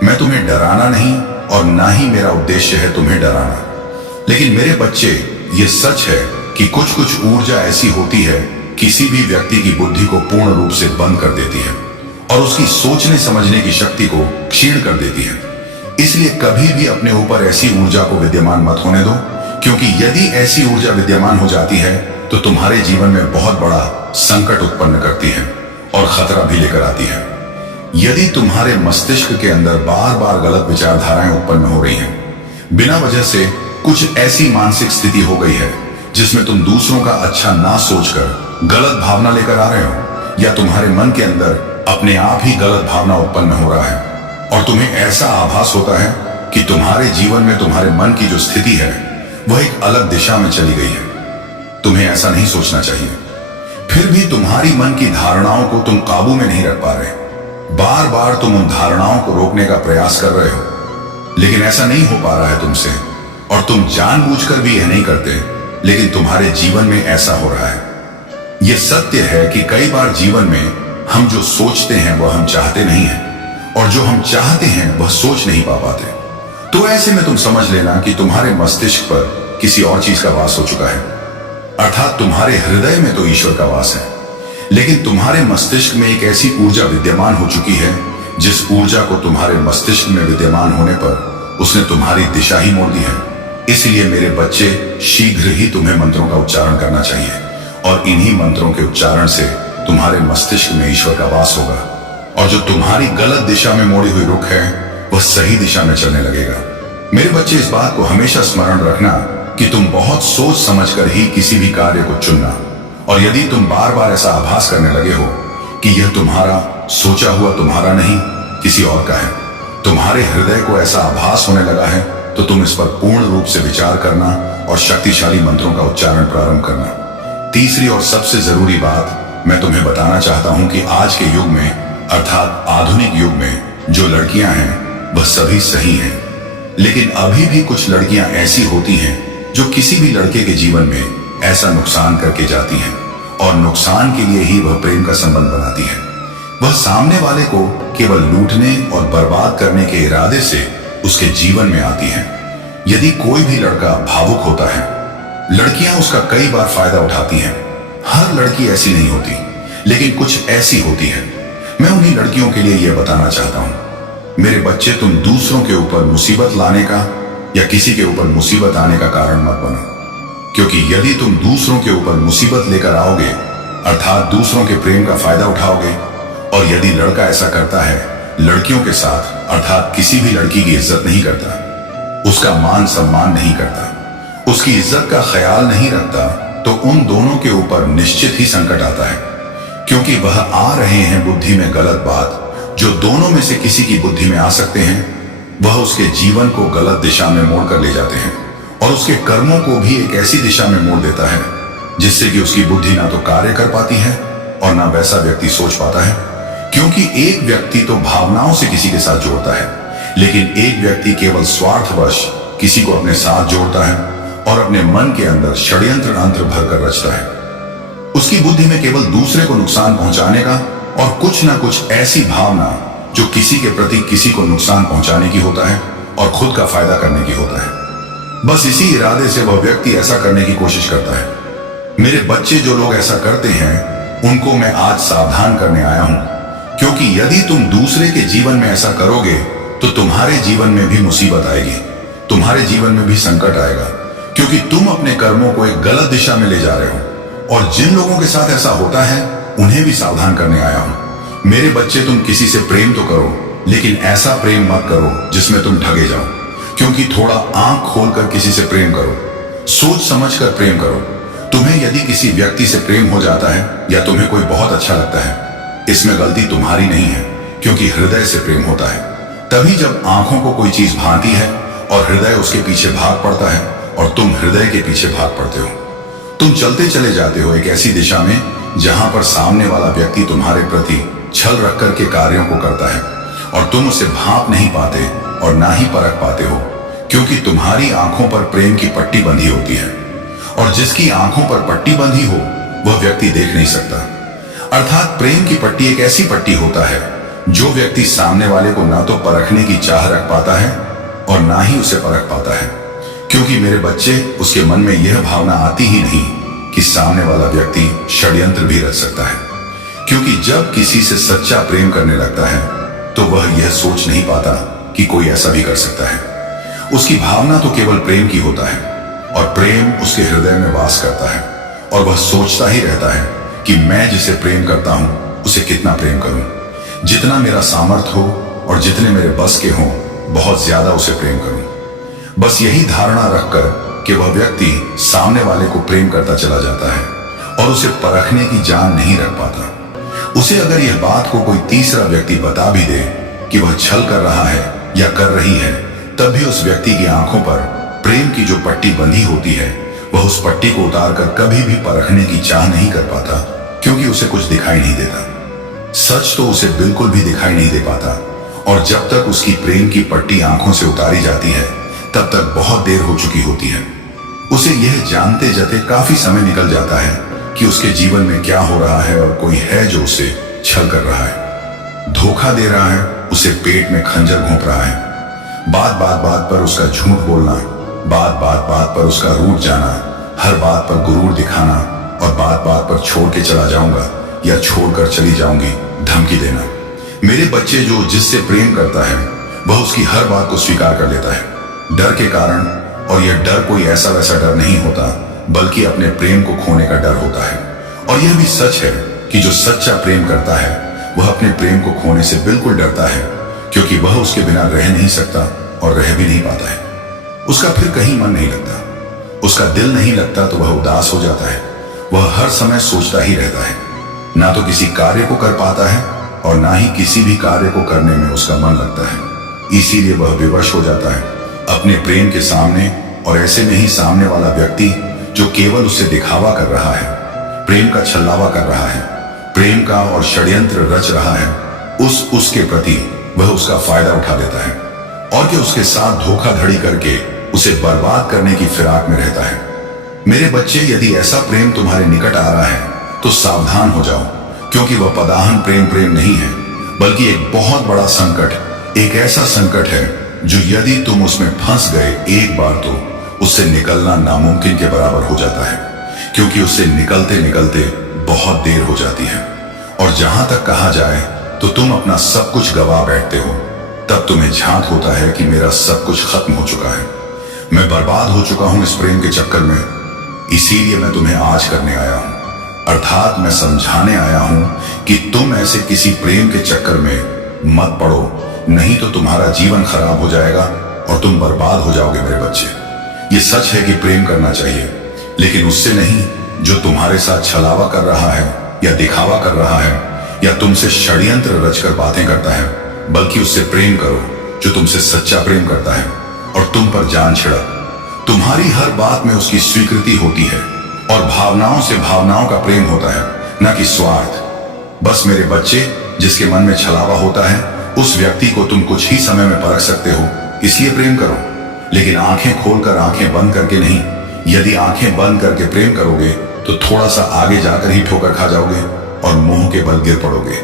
मैं तुम्हें डराना नहीं और ना ही मेरा उद्देश्य है तुम्हें डराना, लेकिन मेरे बच्चे, ये सच है कि कुछ कुछ ऊर्जा ऐसी होती है किसी भी व्यक्ति की बुद्धि को पूर्ण रूप से बंद कर देती है और उसकी सोचने समझने की शक्ति को क्षीण कर देती है। इसलिए कभी भी अपने ऊपर ऐसी ऊर्जा को विद्यमान मत होने दो, क्योंकि यदि ऐसी ऊर्जा विद्यमान हो जाती है तो तुम्हारे जीवन में बहुत बड़ा संकट उत्पन्न करती है और खतरा भी लेकर आती है। यदि तुम्हारे मस्तिष्क के अंदर बार बार गलत विचारधाराएं उत्पन्न हो रही हैं, बिना वजह से कुछ ऐसी मानसिक स्थिति हो गई है जिसमें तुम दूसरों का अच्छा ना सोचकर गलत भावना लेकर आ रहे हो, या तुम्हारे मन के अंदर अपने आप ही गलत भावना उत्पन्न हो रहा है और तुम्हें ऐसा आभास होता है कि तुम्हारे जीवन में तुम्हारे मन की जो स्थिति है वह एक अलग दिशा में चली गई है। तुम्हें ऐसा नहीं सोचना चाहिए। फिर भी तुम्हारी मन की धारणाओं को तुम काबू में नहीं रख पा रहे। बार बार तुम उन धारणाओं को रोकने का प्रयास कर रहे हो, लेकिन ऐसा नहीं हो पा रहा है तुमसे, और तुम जानबूझकर भी यह नहीं करते, लेकिन तुम्हारे जीवन में ऐसा हो रहा है। यह सत्य है कि कई बार जीवन में हम जो सोचते हैं वह हम चाहते नहीं हैं, और जो हम चाहते हैं वह सोच नहीं पा पाते। तो ऐसे में तुम समझ लेना कि तुम्हारे मस्तिष्क पर किसी और चीज का वास हो चुका है। अर्थात तुम्हारे हृदय में तो ईश्वर का वास है, लेकिन तुम्हारे मस्तिष्क में एक ऐसी ऊर्जा विद्यमान हो चुकी है जिस ऊर्जा को तुम्हारे मस्तिष्क में विद्यमान होने पर उसने तुम्हारी दिशा ही मोड़ दी है। इसलिए मेरे बच्चे, शीघ्र ही तुम्हें मंत्रों का उच्चारण करना चाहिए, और इन्हीं मंत्रों के उच्चारण से तुम्हारे मस्तिष्क में ईश्वर का वास होगा, और जो तुम्हारी गलत दिशा में मोड़ी हुई रुख है वह सही दिशा में चलने लगेगा। मेरे बच्चे, इस बात को हमेशा स्मरण रखना कि तुम बहुत सोच समझकर ही किसी भी कार्य को चुनना, और यदि तुम बार बार ऐसा आभास करने लगे हो कि यह तुम्हारा सोचा हुआ तुम्हारा नहीं किसी और का है, तुम्हारे हृदय को ऐसा आभास होने लगा है, तो तुम इस पर पूर्ण रूप से विचार करना और शक्तिशाली मंत्रों का उच्चारण प्रारंभ करना। तीसरी और सबसे जरूरी बात मैं तुम्हें बताना चाहता हूं कि आज के युग में, अर्थात आधुनिक युग में, जो लड़कियां हैं वह सभी सही हैं, लेकिन अभी भी कुछ लड़कियां ऐसी होती हैं जो किसी भी लड़के के जीवन में ऐसा नुकसान करके जाती हैं, और नुकसान के लिए ही वह प्रेम का संबंध बनाती हैं। वह सामने वाले को केवल लूटने और बर्बाद करने के इरादे से उसके जीवन में आती हैं। यदि कोई भी लड़का भावुक होता है, लड़कियां उसका कई बार फायदा उठाती हैं। हर लड़की ऐसी नहीं होती, लेकिन कुछ ऐसी होती है। मैं उन्हीं लड़कियों के लिए यह बताना चाहता हूं, मेरे बच्चे, तुम दूसरों के ऊपर मुसीबत लाने का या किसी के ऊपर मुसीबत आने का कारण मत बनो, क्योंकि यदि तुम दूसरों के ऊपर मुसीबत लेकर आओगे, अर्थात दूसरों के प्रेम का फायदा उठाओगे, और यदि लड़का ऐसा करता है, लड़कियों के साथ, अर्थात किसी भी लड़की की इज्जत नहीं करता, उसका मान सम्मान नहीं करता, उसकी इज्जत का ख्याल नहीं रखता, तो उन दोनों के ऊपर निश्चित ही संकट आता है, क्योंकि वह आ रहे हैं बुद्धि में गलत बात, जो दोनों में से किसी की बुद्धि में आ सकते हैं, वह उसके जीवन को गलत दिशा में मोड़ कर ले जाते हैं, और उसके कर्मों को भी एक ऐसी दिशा में मोड़ देता है जिससे कि उसकी बुद्धि ना तो कार्य कर पाती है और ना वैसा व्यक्ति सोच पाता है। क्योंकि एक व्यक्ति तो भावनाओं से किसी के साथ जोड़ता है, लेकिन एक व्यक्ति केवल स्वार्थवश किसी को अपने साथ जोड़ता है और अपने मन के अंदर षड्यंत्र तंत्र भरकर रचता है। उसकी बुद्धि में केवल दूसरे को नुकसान पहुंचाने का और कुछ ना कुछ ऐसी भावना जो किसी के प्रति किसी को नुकसान पहुंचाने की होता है और खुद का फायदा करने की होता है। बस इसी इरादे से वह व्यक्ति ऐसा करने की कोशिश करता है। मेरे बच्चे, जो लोग ऐसा करते हैं उनको मैं आज सावधान करने आया हूं, क्योंकि यदि तुम दूसरे के जीवन में ऐसा करोगे तो तुम्हारे जीवन में भी मुसीबत आएगी, तुम्हारे जीवन में भी संकट आएगा, क्योंकि तुम अपने कर्मों को एक गलत दिशा में ले जा रहे हो। और जिन लोगों के साथ ऐसा होता है उन्हें भी सावधान करने आया हूं। मेरे बच्चे, तुम किसी से प्रेम तो करो, लेकिन ऐसा प्रेम मत करो जिसमें तुम ठगे जाओ, क्योंकि थोड़ा आंख खोलकर किसी से प्रेम करो, सोच समझकर प्रेम करो। तुम्हें यदि किसी व्यक्ति से प्रेम हो जाता है या तुम्हें कोई बहुत अच्छा लगता है, इसमें गलती तुम्हारी नहीं है, क्योंकि हृदय से प्रेम होता है। तभी जब आंखों को कोई चीज भाती है और हृदय उसके पीछे भाग पड़ता है और तुम हृदय के पीछे भाग पड़ते हो, तुम चलते चले जाते हो एक ऐसी दिशा में जहां पर सामने वाला व्यक्ति तुम्हारे प्रति छल रख कर के कार्यों को करता है और तुम उसे भांप नहीं पाते और ना ही परख पाते हो, क्योंकि तुम्हारी आंखों पर प्रेम की पट्टी बंधी होती है, और जिसकी आंखों पर पट्टी बंधी हो वह व्यक्ति देख नहीं सकता। अर्थात प्रेम की पट्टी एक ऐसी पट्टी होता है जो व्यक्ति सामने वाले को ना तो परखने की चाह रख पाता है और ना ही उसे परख पाता है, क्योंकि मेरे बच्चे, उसके मन में यह भावना आती ही नहीं कि सामने वाला व्यक्ति षड्यंत्र भी रच सकता है। क्योंकि जब किसी से सच्चा प्रेम करने लगता है तो वह यह सोच नहीं पाता कि कोई ऐसा भी कर सकता है। उसकी भावना तो केवल प्रेम की होता है, और प्रेम उसके हृदय में वास करता है, और वह सोचता ही रहता है कि मैं जिसे प्रेम करता हूं उसे कितना प्रेम करूं, जितना मेरा सामर्थ्य हो और जितने मेरे बस के हों बहुत ज्यादा उसे प्रेम करूं। बस यही धारणा रखकर कि वह व्यक्ति सामने वाले को प्रेम करता चला जाता है और उसे परखने की जान नहीं रख पाता। उसे अगर यह बात को कोई तीसरा व्यक्ति बता भी दे कि वह छल कर रहा है या कर रही है, तब भी उस व्यक्ति की आंखों पर प्रेम की जो पट्टी बंधी होती है, वह उस पट्टी को उतारकर कभी भी परखने की चाह नहीं कर पाता, क्योंकि उसे कुछ दिखाई नहीं देता। सच तो उसे बिल्कुल भी दिखाई नहीं दे पाता, और जब तक उसकी प्रेम की पट्टी आंखों से उतारी जाती है, तब तक बहुत देर हो चुकी होती है। उसे यह जानते जाते काफी समय निकल जाता है कि उसके जीवन में क्या हो रहा है, और कोई है जो उसे छल कर रहा है, धोखा दे रहा है, उसे पेट में खंजर घोंप रहा है। बात बात पर उसका झूठ बोलना, बात बात पर उसका रूठ जाना, हर बात पर गुरूर दिखाना, और बात पर छोड़ के चला जाऊंगा या छोड़कर चली जाऊंगी धमकी देना। मेरे बच्चे जो जिससे प्रेम करता है, वह उसकी हर बात को स्वीकार कर लेता है डर के कारण, और यह डर कोई ऐसा वैसा डर नहीं होता, बल्कि अपने प्रेम को खोने का डर होता है। और यह भी सच है कि जो सच्चा प्रेम करता है, वह अपने प्रेम को खोने से बिल्कुल डरता है, क्योंकि वह उसके बिना रह नहीं सकता और रह भी नहीं पाता है। उसका फिर कहीं मन नहीं लगता, उसका दिल नहीं लगता तो वह उदास हो जाता है। वह हर समय सोचता ही रहता है, ना तो किसी कार्य को कर पाता है और ना ही किसी भी कार्य को करने में उसका मन लगता है। इसीलिए वह विवश हो जाता है अपने प्रेम के सामने, और ऐसे में ही सामने वाला व्यक्ति जो केवल उसे दिखावा कर रहा है, प्रेम का छल्लावा कर रहा है, प्रेम का और षड्यंत्र रच रहा है, उसके प्रति वह उसका फायदा उठा लेता है, और कि उसके साथ धोखाधड़ी करके उसे बर्बाद करने की फिराक में रहता है। मेरे बच्चे, यदि ऐसा प्रेम तुम्हारे निकट आ रहा है तो सावधान हो जाओ, क्योंकि वह पदाहन प्रेम नहीं है, बल्कि एक बहुत बड़ा संकट, एक ऐसा संकट है जो यदि तुम उसमें फंस गए एक बार, तो उससे निकलना नामुमकिन के बराबर हो जाता है, क्योंकि उससे निकलते निकलते बहुत देर हो जाती है। और जहां तक कहा जाए तो तुम अपना सब कुछ गवा बैठते हो, तब तुम्हें झांक होता है कि मेरा सब कुछ खत्म हो चुका है, मैं बर्बाद हो चुका हूं इस प्रेम के चक्कर में। इसीलिए मैं तुम्हें आज करने आया हूं, अर्थात मैं समझाने आया हूं कि तुम ऐसे किसी प्रेम के चक्कर में मत पड़ो, नहीं तो तुम्हारा जीवन खराब हो जाएगा और तुम बर्बाद हो जाओगे मेरे बच्चे। ये सच है कि प्रेम करना चाहिए, लेकिन उससे नहीं जो तुम्हारे साथ छलावा कर रहा है या दिखावा कर रहा है या तुमसे षड्यंत्र रचकर बातें करता है, बल्कि उससे प्रेम करो जो तुमसे सच्चा प्रेम करता है और तुम पर जान छिड़क। तुम्हारी हर बात में उसकी स्वीकृति होती है और भावनाओं से भावनाओं का प्रेम होता है, न कि स्वार्थ। बस मेरे बच्चे, जिसके मन में छलावा होता है, उस व्यक्ति को तुम कुछ ही समय में परख सकते हो, इसलिए प्रेम करो, लेकिन आंखें खोलकर आंखें बंद करके नहीं। यदि आंखें बंद करके प्रेम करोगे तो थोड़ा सा आगे जाकर ही ठोकर खा जाओगे और मुंह के बल गिर पड़ोगे।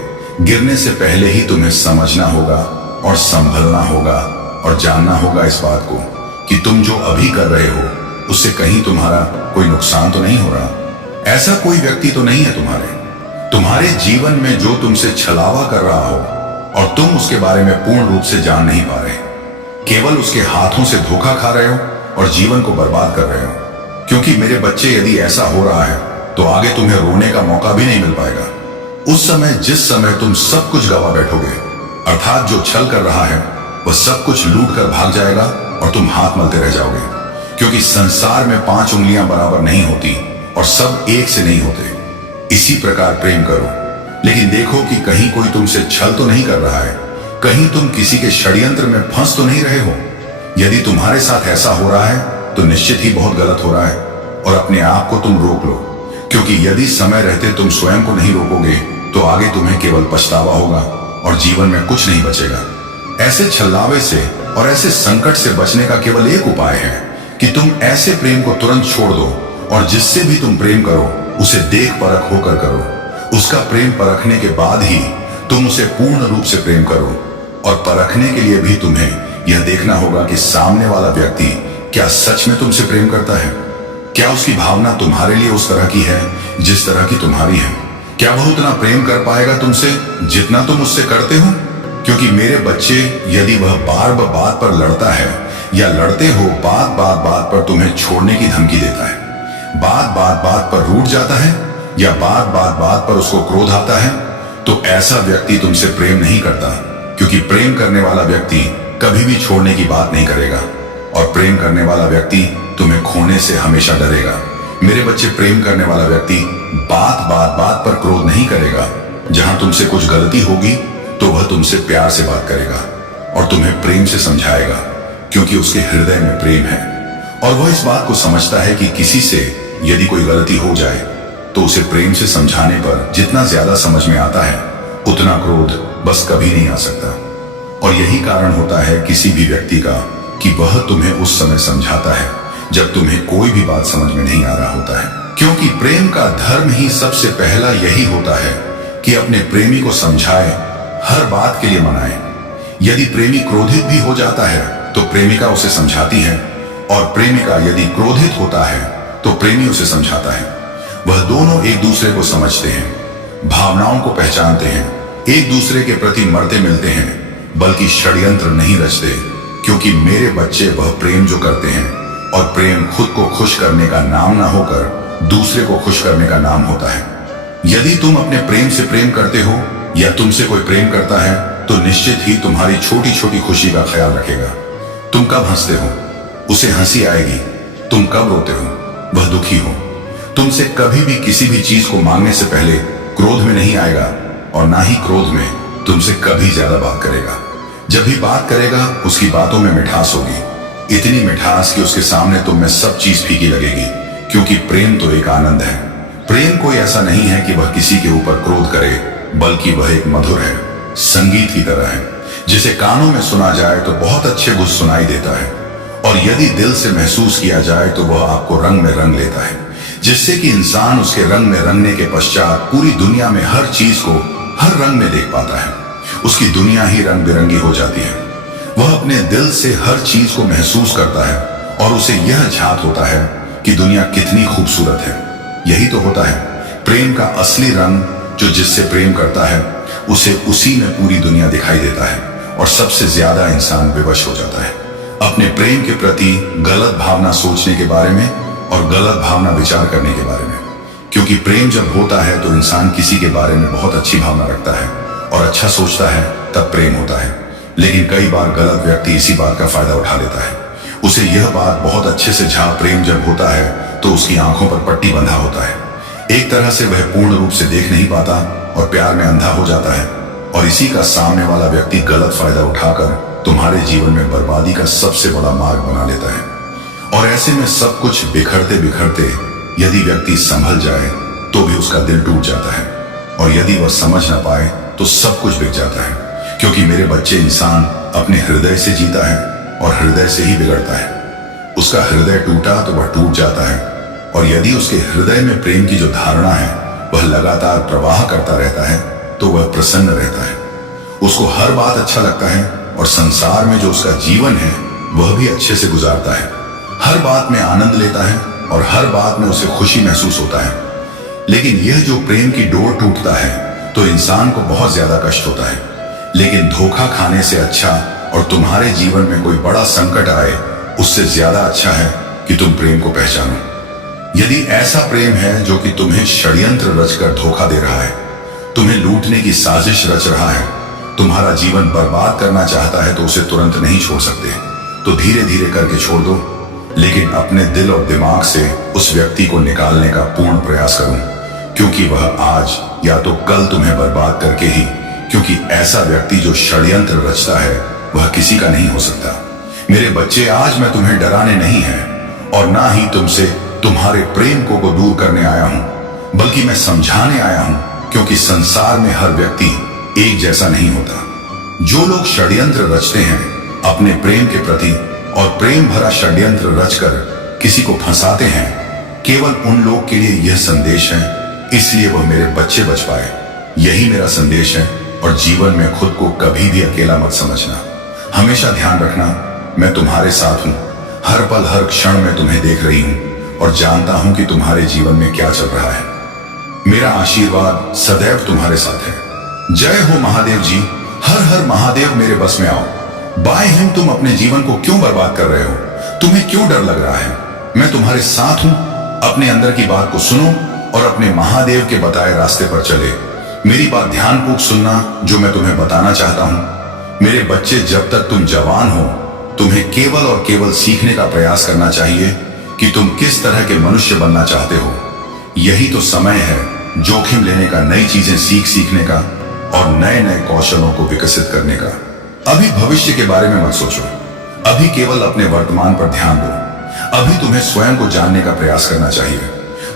गिरने से पहले ही तुम्हें समझना होगा और संभलना होगा और जानना होगा इस बात को कि तुम जो अभी कर रहे हो उससे कहीं तुम्हारा कोई नुकसान तो नहीं हो रहा। ऐसा कोई व्यक्ति तो नहीं है तुम्हारे जीवन में जो तुमसे छलावा कर रहा हो और तुम उसके बारे में पूर्ण रूप से जान नहीं पा रहे, केवल उसके हाथों से धोखा खा रहे हो और जीवन को बर्बाद कर रहे हो। क्योंकि मेरे बच्चे, यदि ऐसा हो रहा है तो आगे तुम्हें रोने का मौका भी नहीं मिल पाएगा। उस समय, जिस समय तुम सब कुछ गवा बैठोगे, अर्थात जो छल कर रहा है वह सब कुछ लूट कर भाग जाएगा और तुम हाथ मलते रह जाओगे। क्योंकि संसार में 5 उंगलियां बराबर नहीं होती और सब एक से नहीं होते। इसी प्रकार प्रेम करो, लेकिन देखो कि कहीं कोई तुमसे छल तो नहीं कर रहा है, कहीं तुम किसी के षड्यंत्र में फंस तो नहीं रहे हो। यदि तुम्हारे साथ ऐसा हो रहा है तो निश्चित ही बहुत गलत हो रहा है और अपने आप को तुम रोक लो, क्योंकि यदि समय रहते तुम स्वयं को नहीं रोकोगे तो आगे तुम्हें केवल पछतावा होगा और जीवन में कुछ नहीं बचेगा। ऐसे छल्लावे से और ऐसे संकट से बचने का केवल एक उपाय है कि तुम ऐसे प्रेम को तुरंत छोड़ दो और जिससे भी तुम प्रेम करो उसे देख परख होकर करो। उसका प्रेम परखने के बाद ही तुम उसे पूर्ण रूप से प्रेम करो, और परखने के लिए भी तुम्हें यह देखना होगा कि सामने वाला व्यक्ति क्या सच में तुमसे प्रेम करता है, क्या उसकी भावना तुम्हारे लिए उस तरह की है जिस तरह की तुम्हारी है, क्या वह उतना प्रेम कर पाएगा तुमसे जितना तुम उससे करते हो। क्योंकि मेरे बच्चे, यदि वह बार बार बात पर लड़ता है या लड़ते हो बात पर तुम्हें छोड़ने की धमकी देता है, बात पर रूठ जाता है या बात पर उसको क्रोध आता है, तो ऐसा व्यक्ति तुमसे प्रेम नहीं करता। क्योंकि प्रेम करने वाला व्यक्ति कभी भी छोड़ने की बात नहीं करेगा और प्रेम करने वाला व्यक्ति तुम्हें खोने से हमेशा डरेगा। मेरे बच्चे, प्रेम करने वाला व्यक्ति बात पर क्रोध नहीं करेगा। जहां तुमसे कुछ गलती होगी तो वह तुमसे प्यार से बात करेगा और तुम्हें प्रेम से समझाएगा, क्योंकि उसके हृदय में प्रेम है और वह इस बात को समझता है कि किसी से यदि कोई गलती हो जाए तो उसे प्रेम से समझाने पर जितना ज्यादा समझ में आता है उतना क्रोध बस कभी नहीं आ सकता। और यही कारण होता है किसी भी व्यक्ति का कि वह तुम्हें उस समय समझाता है जब तुम्हें कोई भी बात समझ में नहीं आ रहा होता है, क्योंकि प्रेम का धर्म ही सबसे पहला यही होता है कि अपने प्रेमी को समझाए, हर बात के लिए मनाए। यदि प्रेमी क्रोधित भी हो जाता है तो प्रेमिका उसे समझाती है और प्रेमिका यदि क्रोधित होता है तो प्रेमी उसे समझाता है। वह दोनों एक दूसरे को समझते हैं, भावनाओं को पहचानते हैं, एक दूसरे के प्रति मरते मिलते हैं, बल्कि षड्यंत्र नहीं रचते, क्योंकि मेरे बच्चे वह प्रेम जो करते हैं और प्रेम खुद को खुश करने का नाम ना होकर दूसरे को खुश करने का नाम होता है। यदि तुम अपने प्रेम से प्रेम करते हो या तुमसे कोई प्रेम करता है तो निश्चित ही तुम्हारी छोटी छोटी खुशी का ख्याल रखेगा। तुम कब हंसते हो उसे हंसी आएगी, तुम कब रोते हो वह दुखी हो। तुमसे कभी भी किसी भी चीज को मांगने से पहले क्रोध में नहीं आएगा और ना ही क्रोध में तुमसे कभी ज्यादा बात करेगा। जब भी बात करेगा उसकी बातों में मिठास होगी, इतनी मिठास कि उसके सामने तुम में सब चीज फीकी लगेगी, क्योंकि प्रेम तो एक आनंद है। प्रेम कोई ऐसा नहीं है कि वह किसी के ऊपर क्रोध करे, बल्कि वह एक मधुर है, संगीत की तरह है, जिसे कानों में सुना जाए तो बहुत अच्छे गुण सुनाई देता है और यदि दिल से महसूस किया जाए तो वह आपको रंग में रंग लेता है, जिससे कि इंसान उसके रंग में रंगने के पश्चात पूरी दुनिया में हर चीज को हर रंग में देख पाता है। उसकी दुनिया ही रंग बिरंगी हो जाती है। वह अपने दिल से हर चीज को महसूस करता है और उसे यह झात होता है कि दुनिया कितनी खूबसूरत है। यही तो होता है प्रेम का असली रंग, जो जिससे प्रेम करता है उसे उसी में पूरी दुनिया दिखाई देता है और सबसे ज्यादा इंसान विवश हो जाता है अपने प्रेम के प्रति गलत भावना सोचने के बारे में और गलत भावना विचार करने के बारे में। क्योंकि प्रेम जब होता है तो इंसान किसी के बारे में बहुत अच्छी भावना रखता है और अच्छा सोचता है, तब प्रेम होता है। लेकिन कई बार गलत व्यक्ति इसी बात का फायदा उठा लेता है। उसे यह बात बहुत अच्छे से जहां प्रेम जब होता है तो उसकी आंखों पर पट्टी बंधा होता है। एक तरह से वह पूर्ण रूप से देख नहीं पाता और प्यार में अंधा हो जाता है और इसी का सामने वाला व्यक्ति गलत फायदा उठाकर तुम्हारे जीवन में बर्बादी का सबसे बड़ा मार्ग बना लेता है। और ऐसे में सब कुछ बिखरते बिखरते यदि व्यक्ति संभल जाए तो भी उसका दिल टूट जाता है और यदि वह समझ ना पाए तो सब कुछ बिक जाता है। क्योंकि मेरे बच्चे, इंसान अपने हृदय से जीता है और हृदय से ही बिगड़ता है। उसका हृदय टूटा तो वह टूट जाता है और यदि उसके हृदय में प्रेम की जो धारणा है वह लगातार प्रवाह करता रहता है तो वह प्रसन्न रहता है। उसको हर बात अच्छा लगता है और संसार में जो उसका जीवन है वह भी अच्छे से गुजारता है। हर बात में आनंद लेता है और हर बात में उसे खुशी महसूस होता है। लेकिन यह जो प्रेम की डोर टूटता है तो इंसान को बहुत ज्यादा कष्ट होता है। लेकिन धोखा खाने से अच्छा और तुम्हारे जीवन में कोई बड़ा संकट आए उससे ज्यादा अच्छा है कि तुम प्रेम को पहचानो। यदि ऐसा प्रेम है जो कि तुम्हें षड्यंत्र रचकर धोखा दे रहा है, तुम्हें लूटने की साजिश रच रहा है, तुम्हारा जीवन बर्बाद करना चाहता है, तो उसे तुरंत नहीं छोड़ सकते, तो धीरे धीरे करके छोड़ दो। लेकिन अपने दिल और दिमाग से उस व्यक्ति को निकालने का पूर्ण प्रयास करूं, क्योंकि वह आज या तो कल तुम्हें बर्बाद करके ही, क्योंकि ऐसा व्यक्ति जो षड्यंत्र रचता है वह किसी का नहीं हो सकता। मेरे बच्चे, आज मैं तुम्हें डराने नहीं है और ना ही तुमसे तुम्हारे प्रेम को दूर करने आया हूं, बल्कि मैं समझाने आया हूं, क्योंकि संसार में हर व्यक्ति एक जैसा नहीं होता। जो लोग षड्यंत्र रचते हैं अपने प्रेम के प्रति और प्रेम भरा षड्यंत्र रचकर किसी को फंसाते हैं, केवल उन लोग के लिए यह संदेश है, इसलिए वह मेरे बच्चे बच पाए। यही मेरा संदेश है और जीवन में खुद को कभी भी अकेला मत समझना। हमेशा ध्यान रखना, मैं तुम्हारे साथ हूं। हर पल हर क्षण में तुम्हें देख रही हूं और जानता हूं कि तुम्हारे जीवन में क्या चल रहा है। मेरा आशीर्वाद सदैव तुम्हारे साथ है। जय हो महादेव जी, हर हर महादेव मेरे बस में आओ। बाय हिम, तुम अपने जीवन को क्यों बर्बाद कर रहे हो? तुम्हें क्यों डर लग रहा है? मैं तुम्हारे साथ हूं। अपने अंदर की बात को सुनो और अपने महादेव के बताए रास्ते पर चले। मेरी बात ध्यानपूर्वक सुनना जो मैं तुम्हें बताना चाहता हूं। मेरे बच्चे, जब तक तुम जवान हो तुम्हें केवल और केवल सीखने का प्रयास करना चाहिए कि तुम किस तरह के मनुष्य बनना चाहते हो। यही तो समय है जोखिम लेने का, नई चीजें सीखने का और नए नए कौशलों को विकसित करने का। अभी भविष्य के बारे में मत सोचो। अभी केवल अपने वर्तमान पर ध्यान दो। अभी तुम्हें स्वयं को जानने का प्रयास करना चाहिए।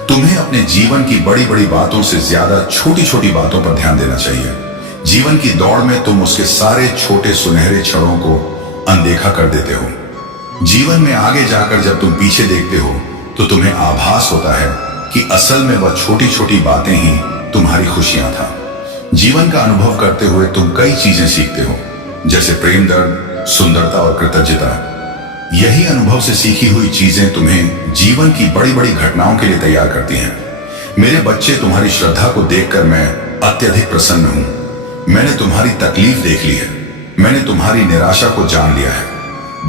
तुम्हें अपने जीवन की बड़ी बड़ी बातों से ज्यादा छोटी छोटी बातों पर ध्यान देना चाहिए। जीवन की दौड़ में तुम उसके सारे छोटे सुनहरे क्षणों को अनदेखा कर देते हो। जीवन में आगे जाकर जब तुम पीछे देखते हो तो तुम्हें आभास होता है कि असल में वह छोटी छोटी बातें ही तुम्हारी खुशियां था। जीवन का अनुभव करते हुए तुम कई चीजें सीखते हो, जैसे प्रेम, दर्द, सुंदरता और कृतज्ञता। यही अनुभव से सीखी हुई चीजें तुम्हें जीवन की बड़ी बड़ी घटनाओं के लिए तैयार करती हैं। मेरे बच्चे, तुम्हारी श्रद्धा को देखकर मैं अत्यधिक प्रसन्न हूं। मैंने तुम्हारी तकलीफ देख ली है, मैंने तुम्हारी निराशा को जान लिया है।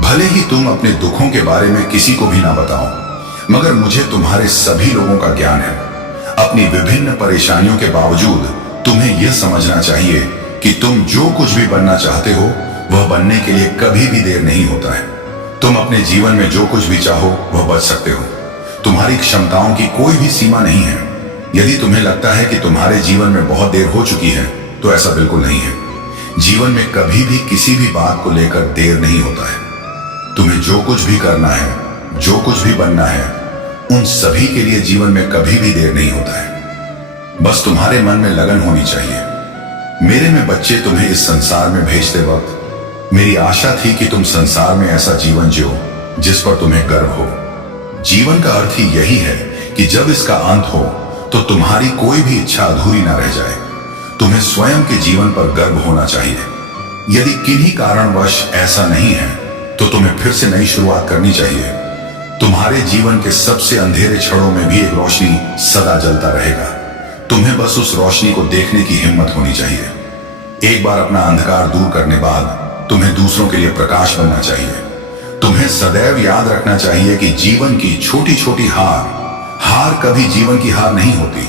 भले ही तुम अपने दुखों के बारे में किसी को भी ना बताओ, मगर मुझे तुम्हारे सभी लोगों का ज्ञान है। अपनी विभिन्न परेशानियों के बावजूद तुम्हें यह समझना चाहिए कि तुम जो कुछ भी बनना चाहते हो वह बनने के लिए कभी भी देर नहीं होता है। तुम अपने जीवन में जो कुछ भी चाहो वह बच सकते हो। तुम्हारी क्षमताओं की कोई भी सीमा नहीं है। यदि तुम्हें लगता है कि तुम्हारे जीवन में बहुत देर हो चुकी है तो ऐसा बिल्कुल नहीं है। जीवन में कभी भी किसी भी बात को लेकर देर नहीं होता है। तुम्हें जो कुछ भी करना है, जो कुछ भी बनना है, उन सभी के लिए जीवन में कभी भी देर नहीं होता है। बस तुम्हारे मन में लगन होनी चाहिए। मेरे में बच्चे, तुम्हें इस संसार में भेजते वक्त मेरी आशा थी कि तुम संसार में ऐसा जीवन जियो जिस पर तुम्हें गर्व हो। जीवन का अर्थ ही यही है कि जब इसका अंत हो तो तुम्हारी कोई भी इच्छा अधूरी ना रह जाए। तुम्हें स्वयं के जीवन पर गर्व होना चाहिए। यदि किन्हीं कारणवश ऐसा नहीं है तो तुम्हें फिर से नई शुरुआत करनी चाहिए। तुम्हारे जीवन के सबसे अंधेरे क्षणों में भी एक रोशनी सदा जलता रहेगा। तुम्हें बस उस रोशनी को देखने की हिम्मत होनी चाहिए। एक बार अपना अंधकार दूर करने बाद तुम्हें दूसरों के लिए प्रकाश बनना चाहिए। तुम्हें सदैव याद रखना चाहिए कि जीवन की छोटी छोटी हार कभी जीवन की हार नहीं होती।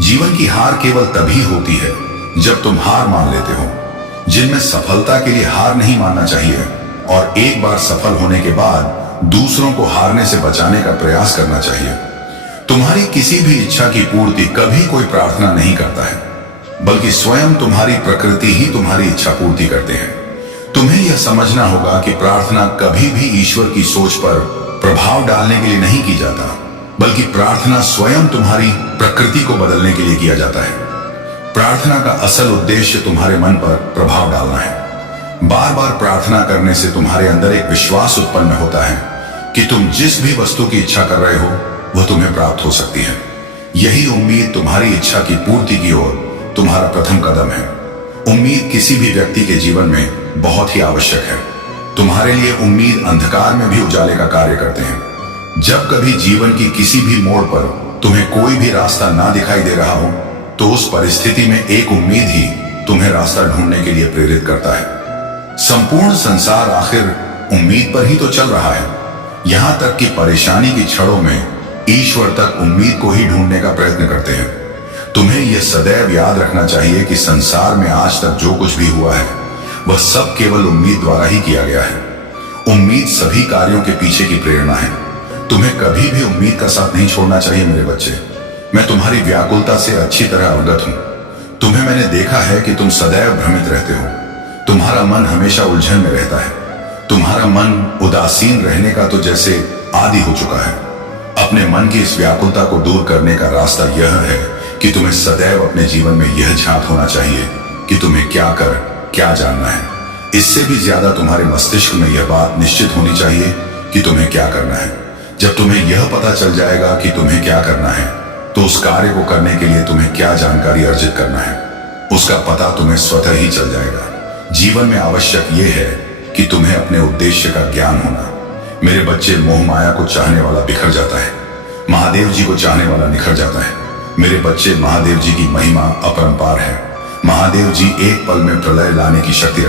जीवन की हार केवल तभी होती है जब तुम हार मान लेते हो। जिनमें सफलता के लिए हार नहीं मानना चाहिए और एक बार सफल होने के बाद दूसरों को हारने से बचाने का प्रयास करना चाहिए। तुम्हारी किसी भी इच्छा की पूर्ति कभी कोई प्रार्थना नहीं करता है, बल्कि स्वयं तुम्हारी प्रकृति ही तुम्हारी इच्छा पूर्ति करते हैं। तुम्हें यह समझना होगा कि प्रार्थना कभी भी ईश्वर की सोच पर प्रभाव डालने के लिए नहीं की जाता, बल्कि प्रार्थना स्वयं तुम्हारी प्रकृति को बदलने के लिए किया जाता है। प्रार्थना का असल उद्देश्य तुम्हारे मन पर प्रभाव डालना है। बार बार प्रार्थना करने से तुम्हारे अंदर एक विश्वास उत्पन्न होता है कि तुम जिस भी वस्तु की इच्छा कर रहे हो वह तुम्हें प्राप्त हो सकती है। यही उम्मीद तुम्हारी इच्छा की पूर्ति की ओर तुम्हारा प्रथम कदम है। उम्मीद किसी भी व्यक्ति के जीवन में बहुत ही आवश्यक है। तुम्हारे लिए उम्मीद अंधकार में भी उजाले का कार्य करते हैं। जब कभी जीवन की किसी भी मोड़ पर तुम्हें कोई भी रास्ता ना दिखाई दे रहा हो तो उस परिस्थिति में एक उम्मीद ही तुम्हें रास्ता ढूंढने के लिए प्रेरित करता है। संपूर्ण संसार आखिर उम्मीद पर ही तो चल रहा है। यहां तक कि परेशानी की क्षणों में ईश्वर तक उम्मीद को ही ढूंढने का प्रयत्न करते हैं। तुम्हें यह सदैव याद रखना चाहिए कि संसार में आज तक जो कुछ भी हुआ है वह सब केवल उम्मीद द्वारा ही किया गया है। उम्मीद सभी कार्यों के पीछे की प्रेरणा है। तुम्हें कभी भी उम्मीद का साथ नहीं छोड़ना चाहिए मेरे बच्चे। मैं तुम्हारी व्याकुलता से अच्छी तरह अवगत हूं। तुम्हें मैंने देखा है कि तुम सदैव भ्रमित रहते हो। तुम्हारा मन हमेशा उलझन में रहता है। तुम्हारा मन उदासीन रहने का तो जैसे आदी हो चुका है। अपने मन की इस व्याकुलता को दूर करने का रास्ता यह है कि तुम्हें सदैव अपने जीवन में यह झांक होना चाहिए कि तुम्हें क्या जानना है। इससे भी ज्यादा तुम्हारे मस्तिष्क में यह बात निश्चित होनी चाहिए कि तुम्हें क्या करना है। जब तुम्हें यह पता चल जाएगा कि तुम्हें क्या करना है तो उस कार्य को करने के लिए तुम्हें क्या जानकारी अर्जित करना है उसका पता तुम्हें स्वतः ही चल जाएगा। जीवन में आवश्यक यह है कि तुम्हें अपने उद्देश्य का ज्ञान होना। मेरे बच्चे, मोह माया को चाहने वाला बिखर जाता है, महादेव जी को चाहने वाला निखर जाता है। मेरे बच्चे, महादेव जी की महिमा अपरंपार है। महादेव जी एक पल में प्रलय लाने की शक्ति रखते हैं।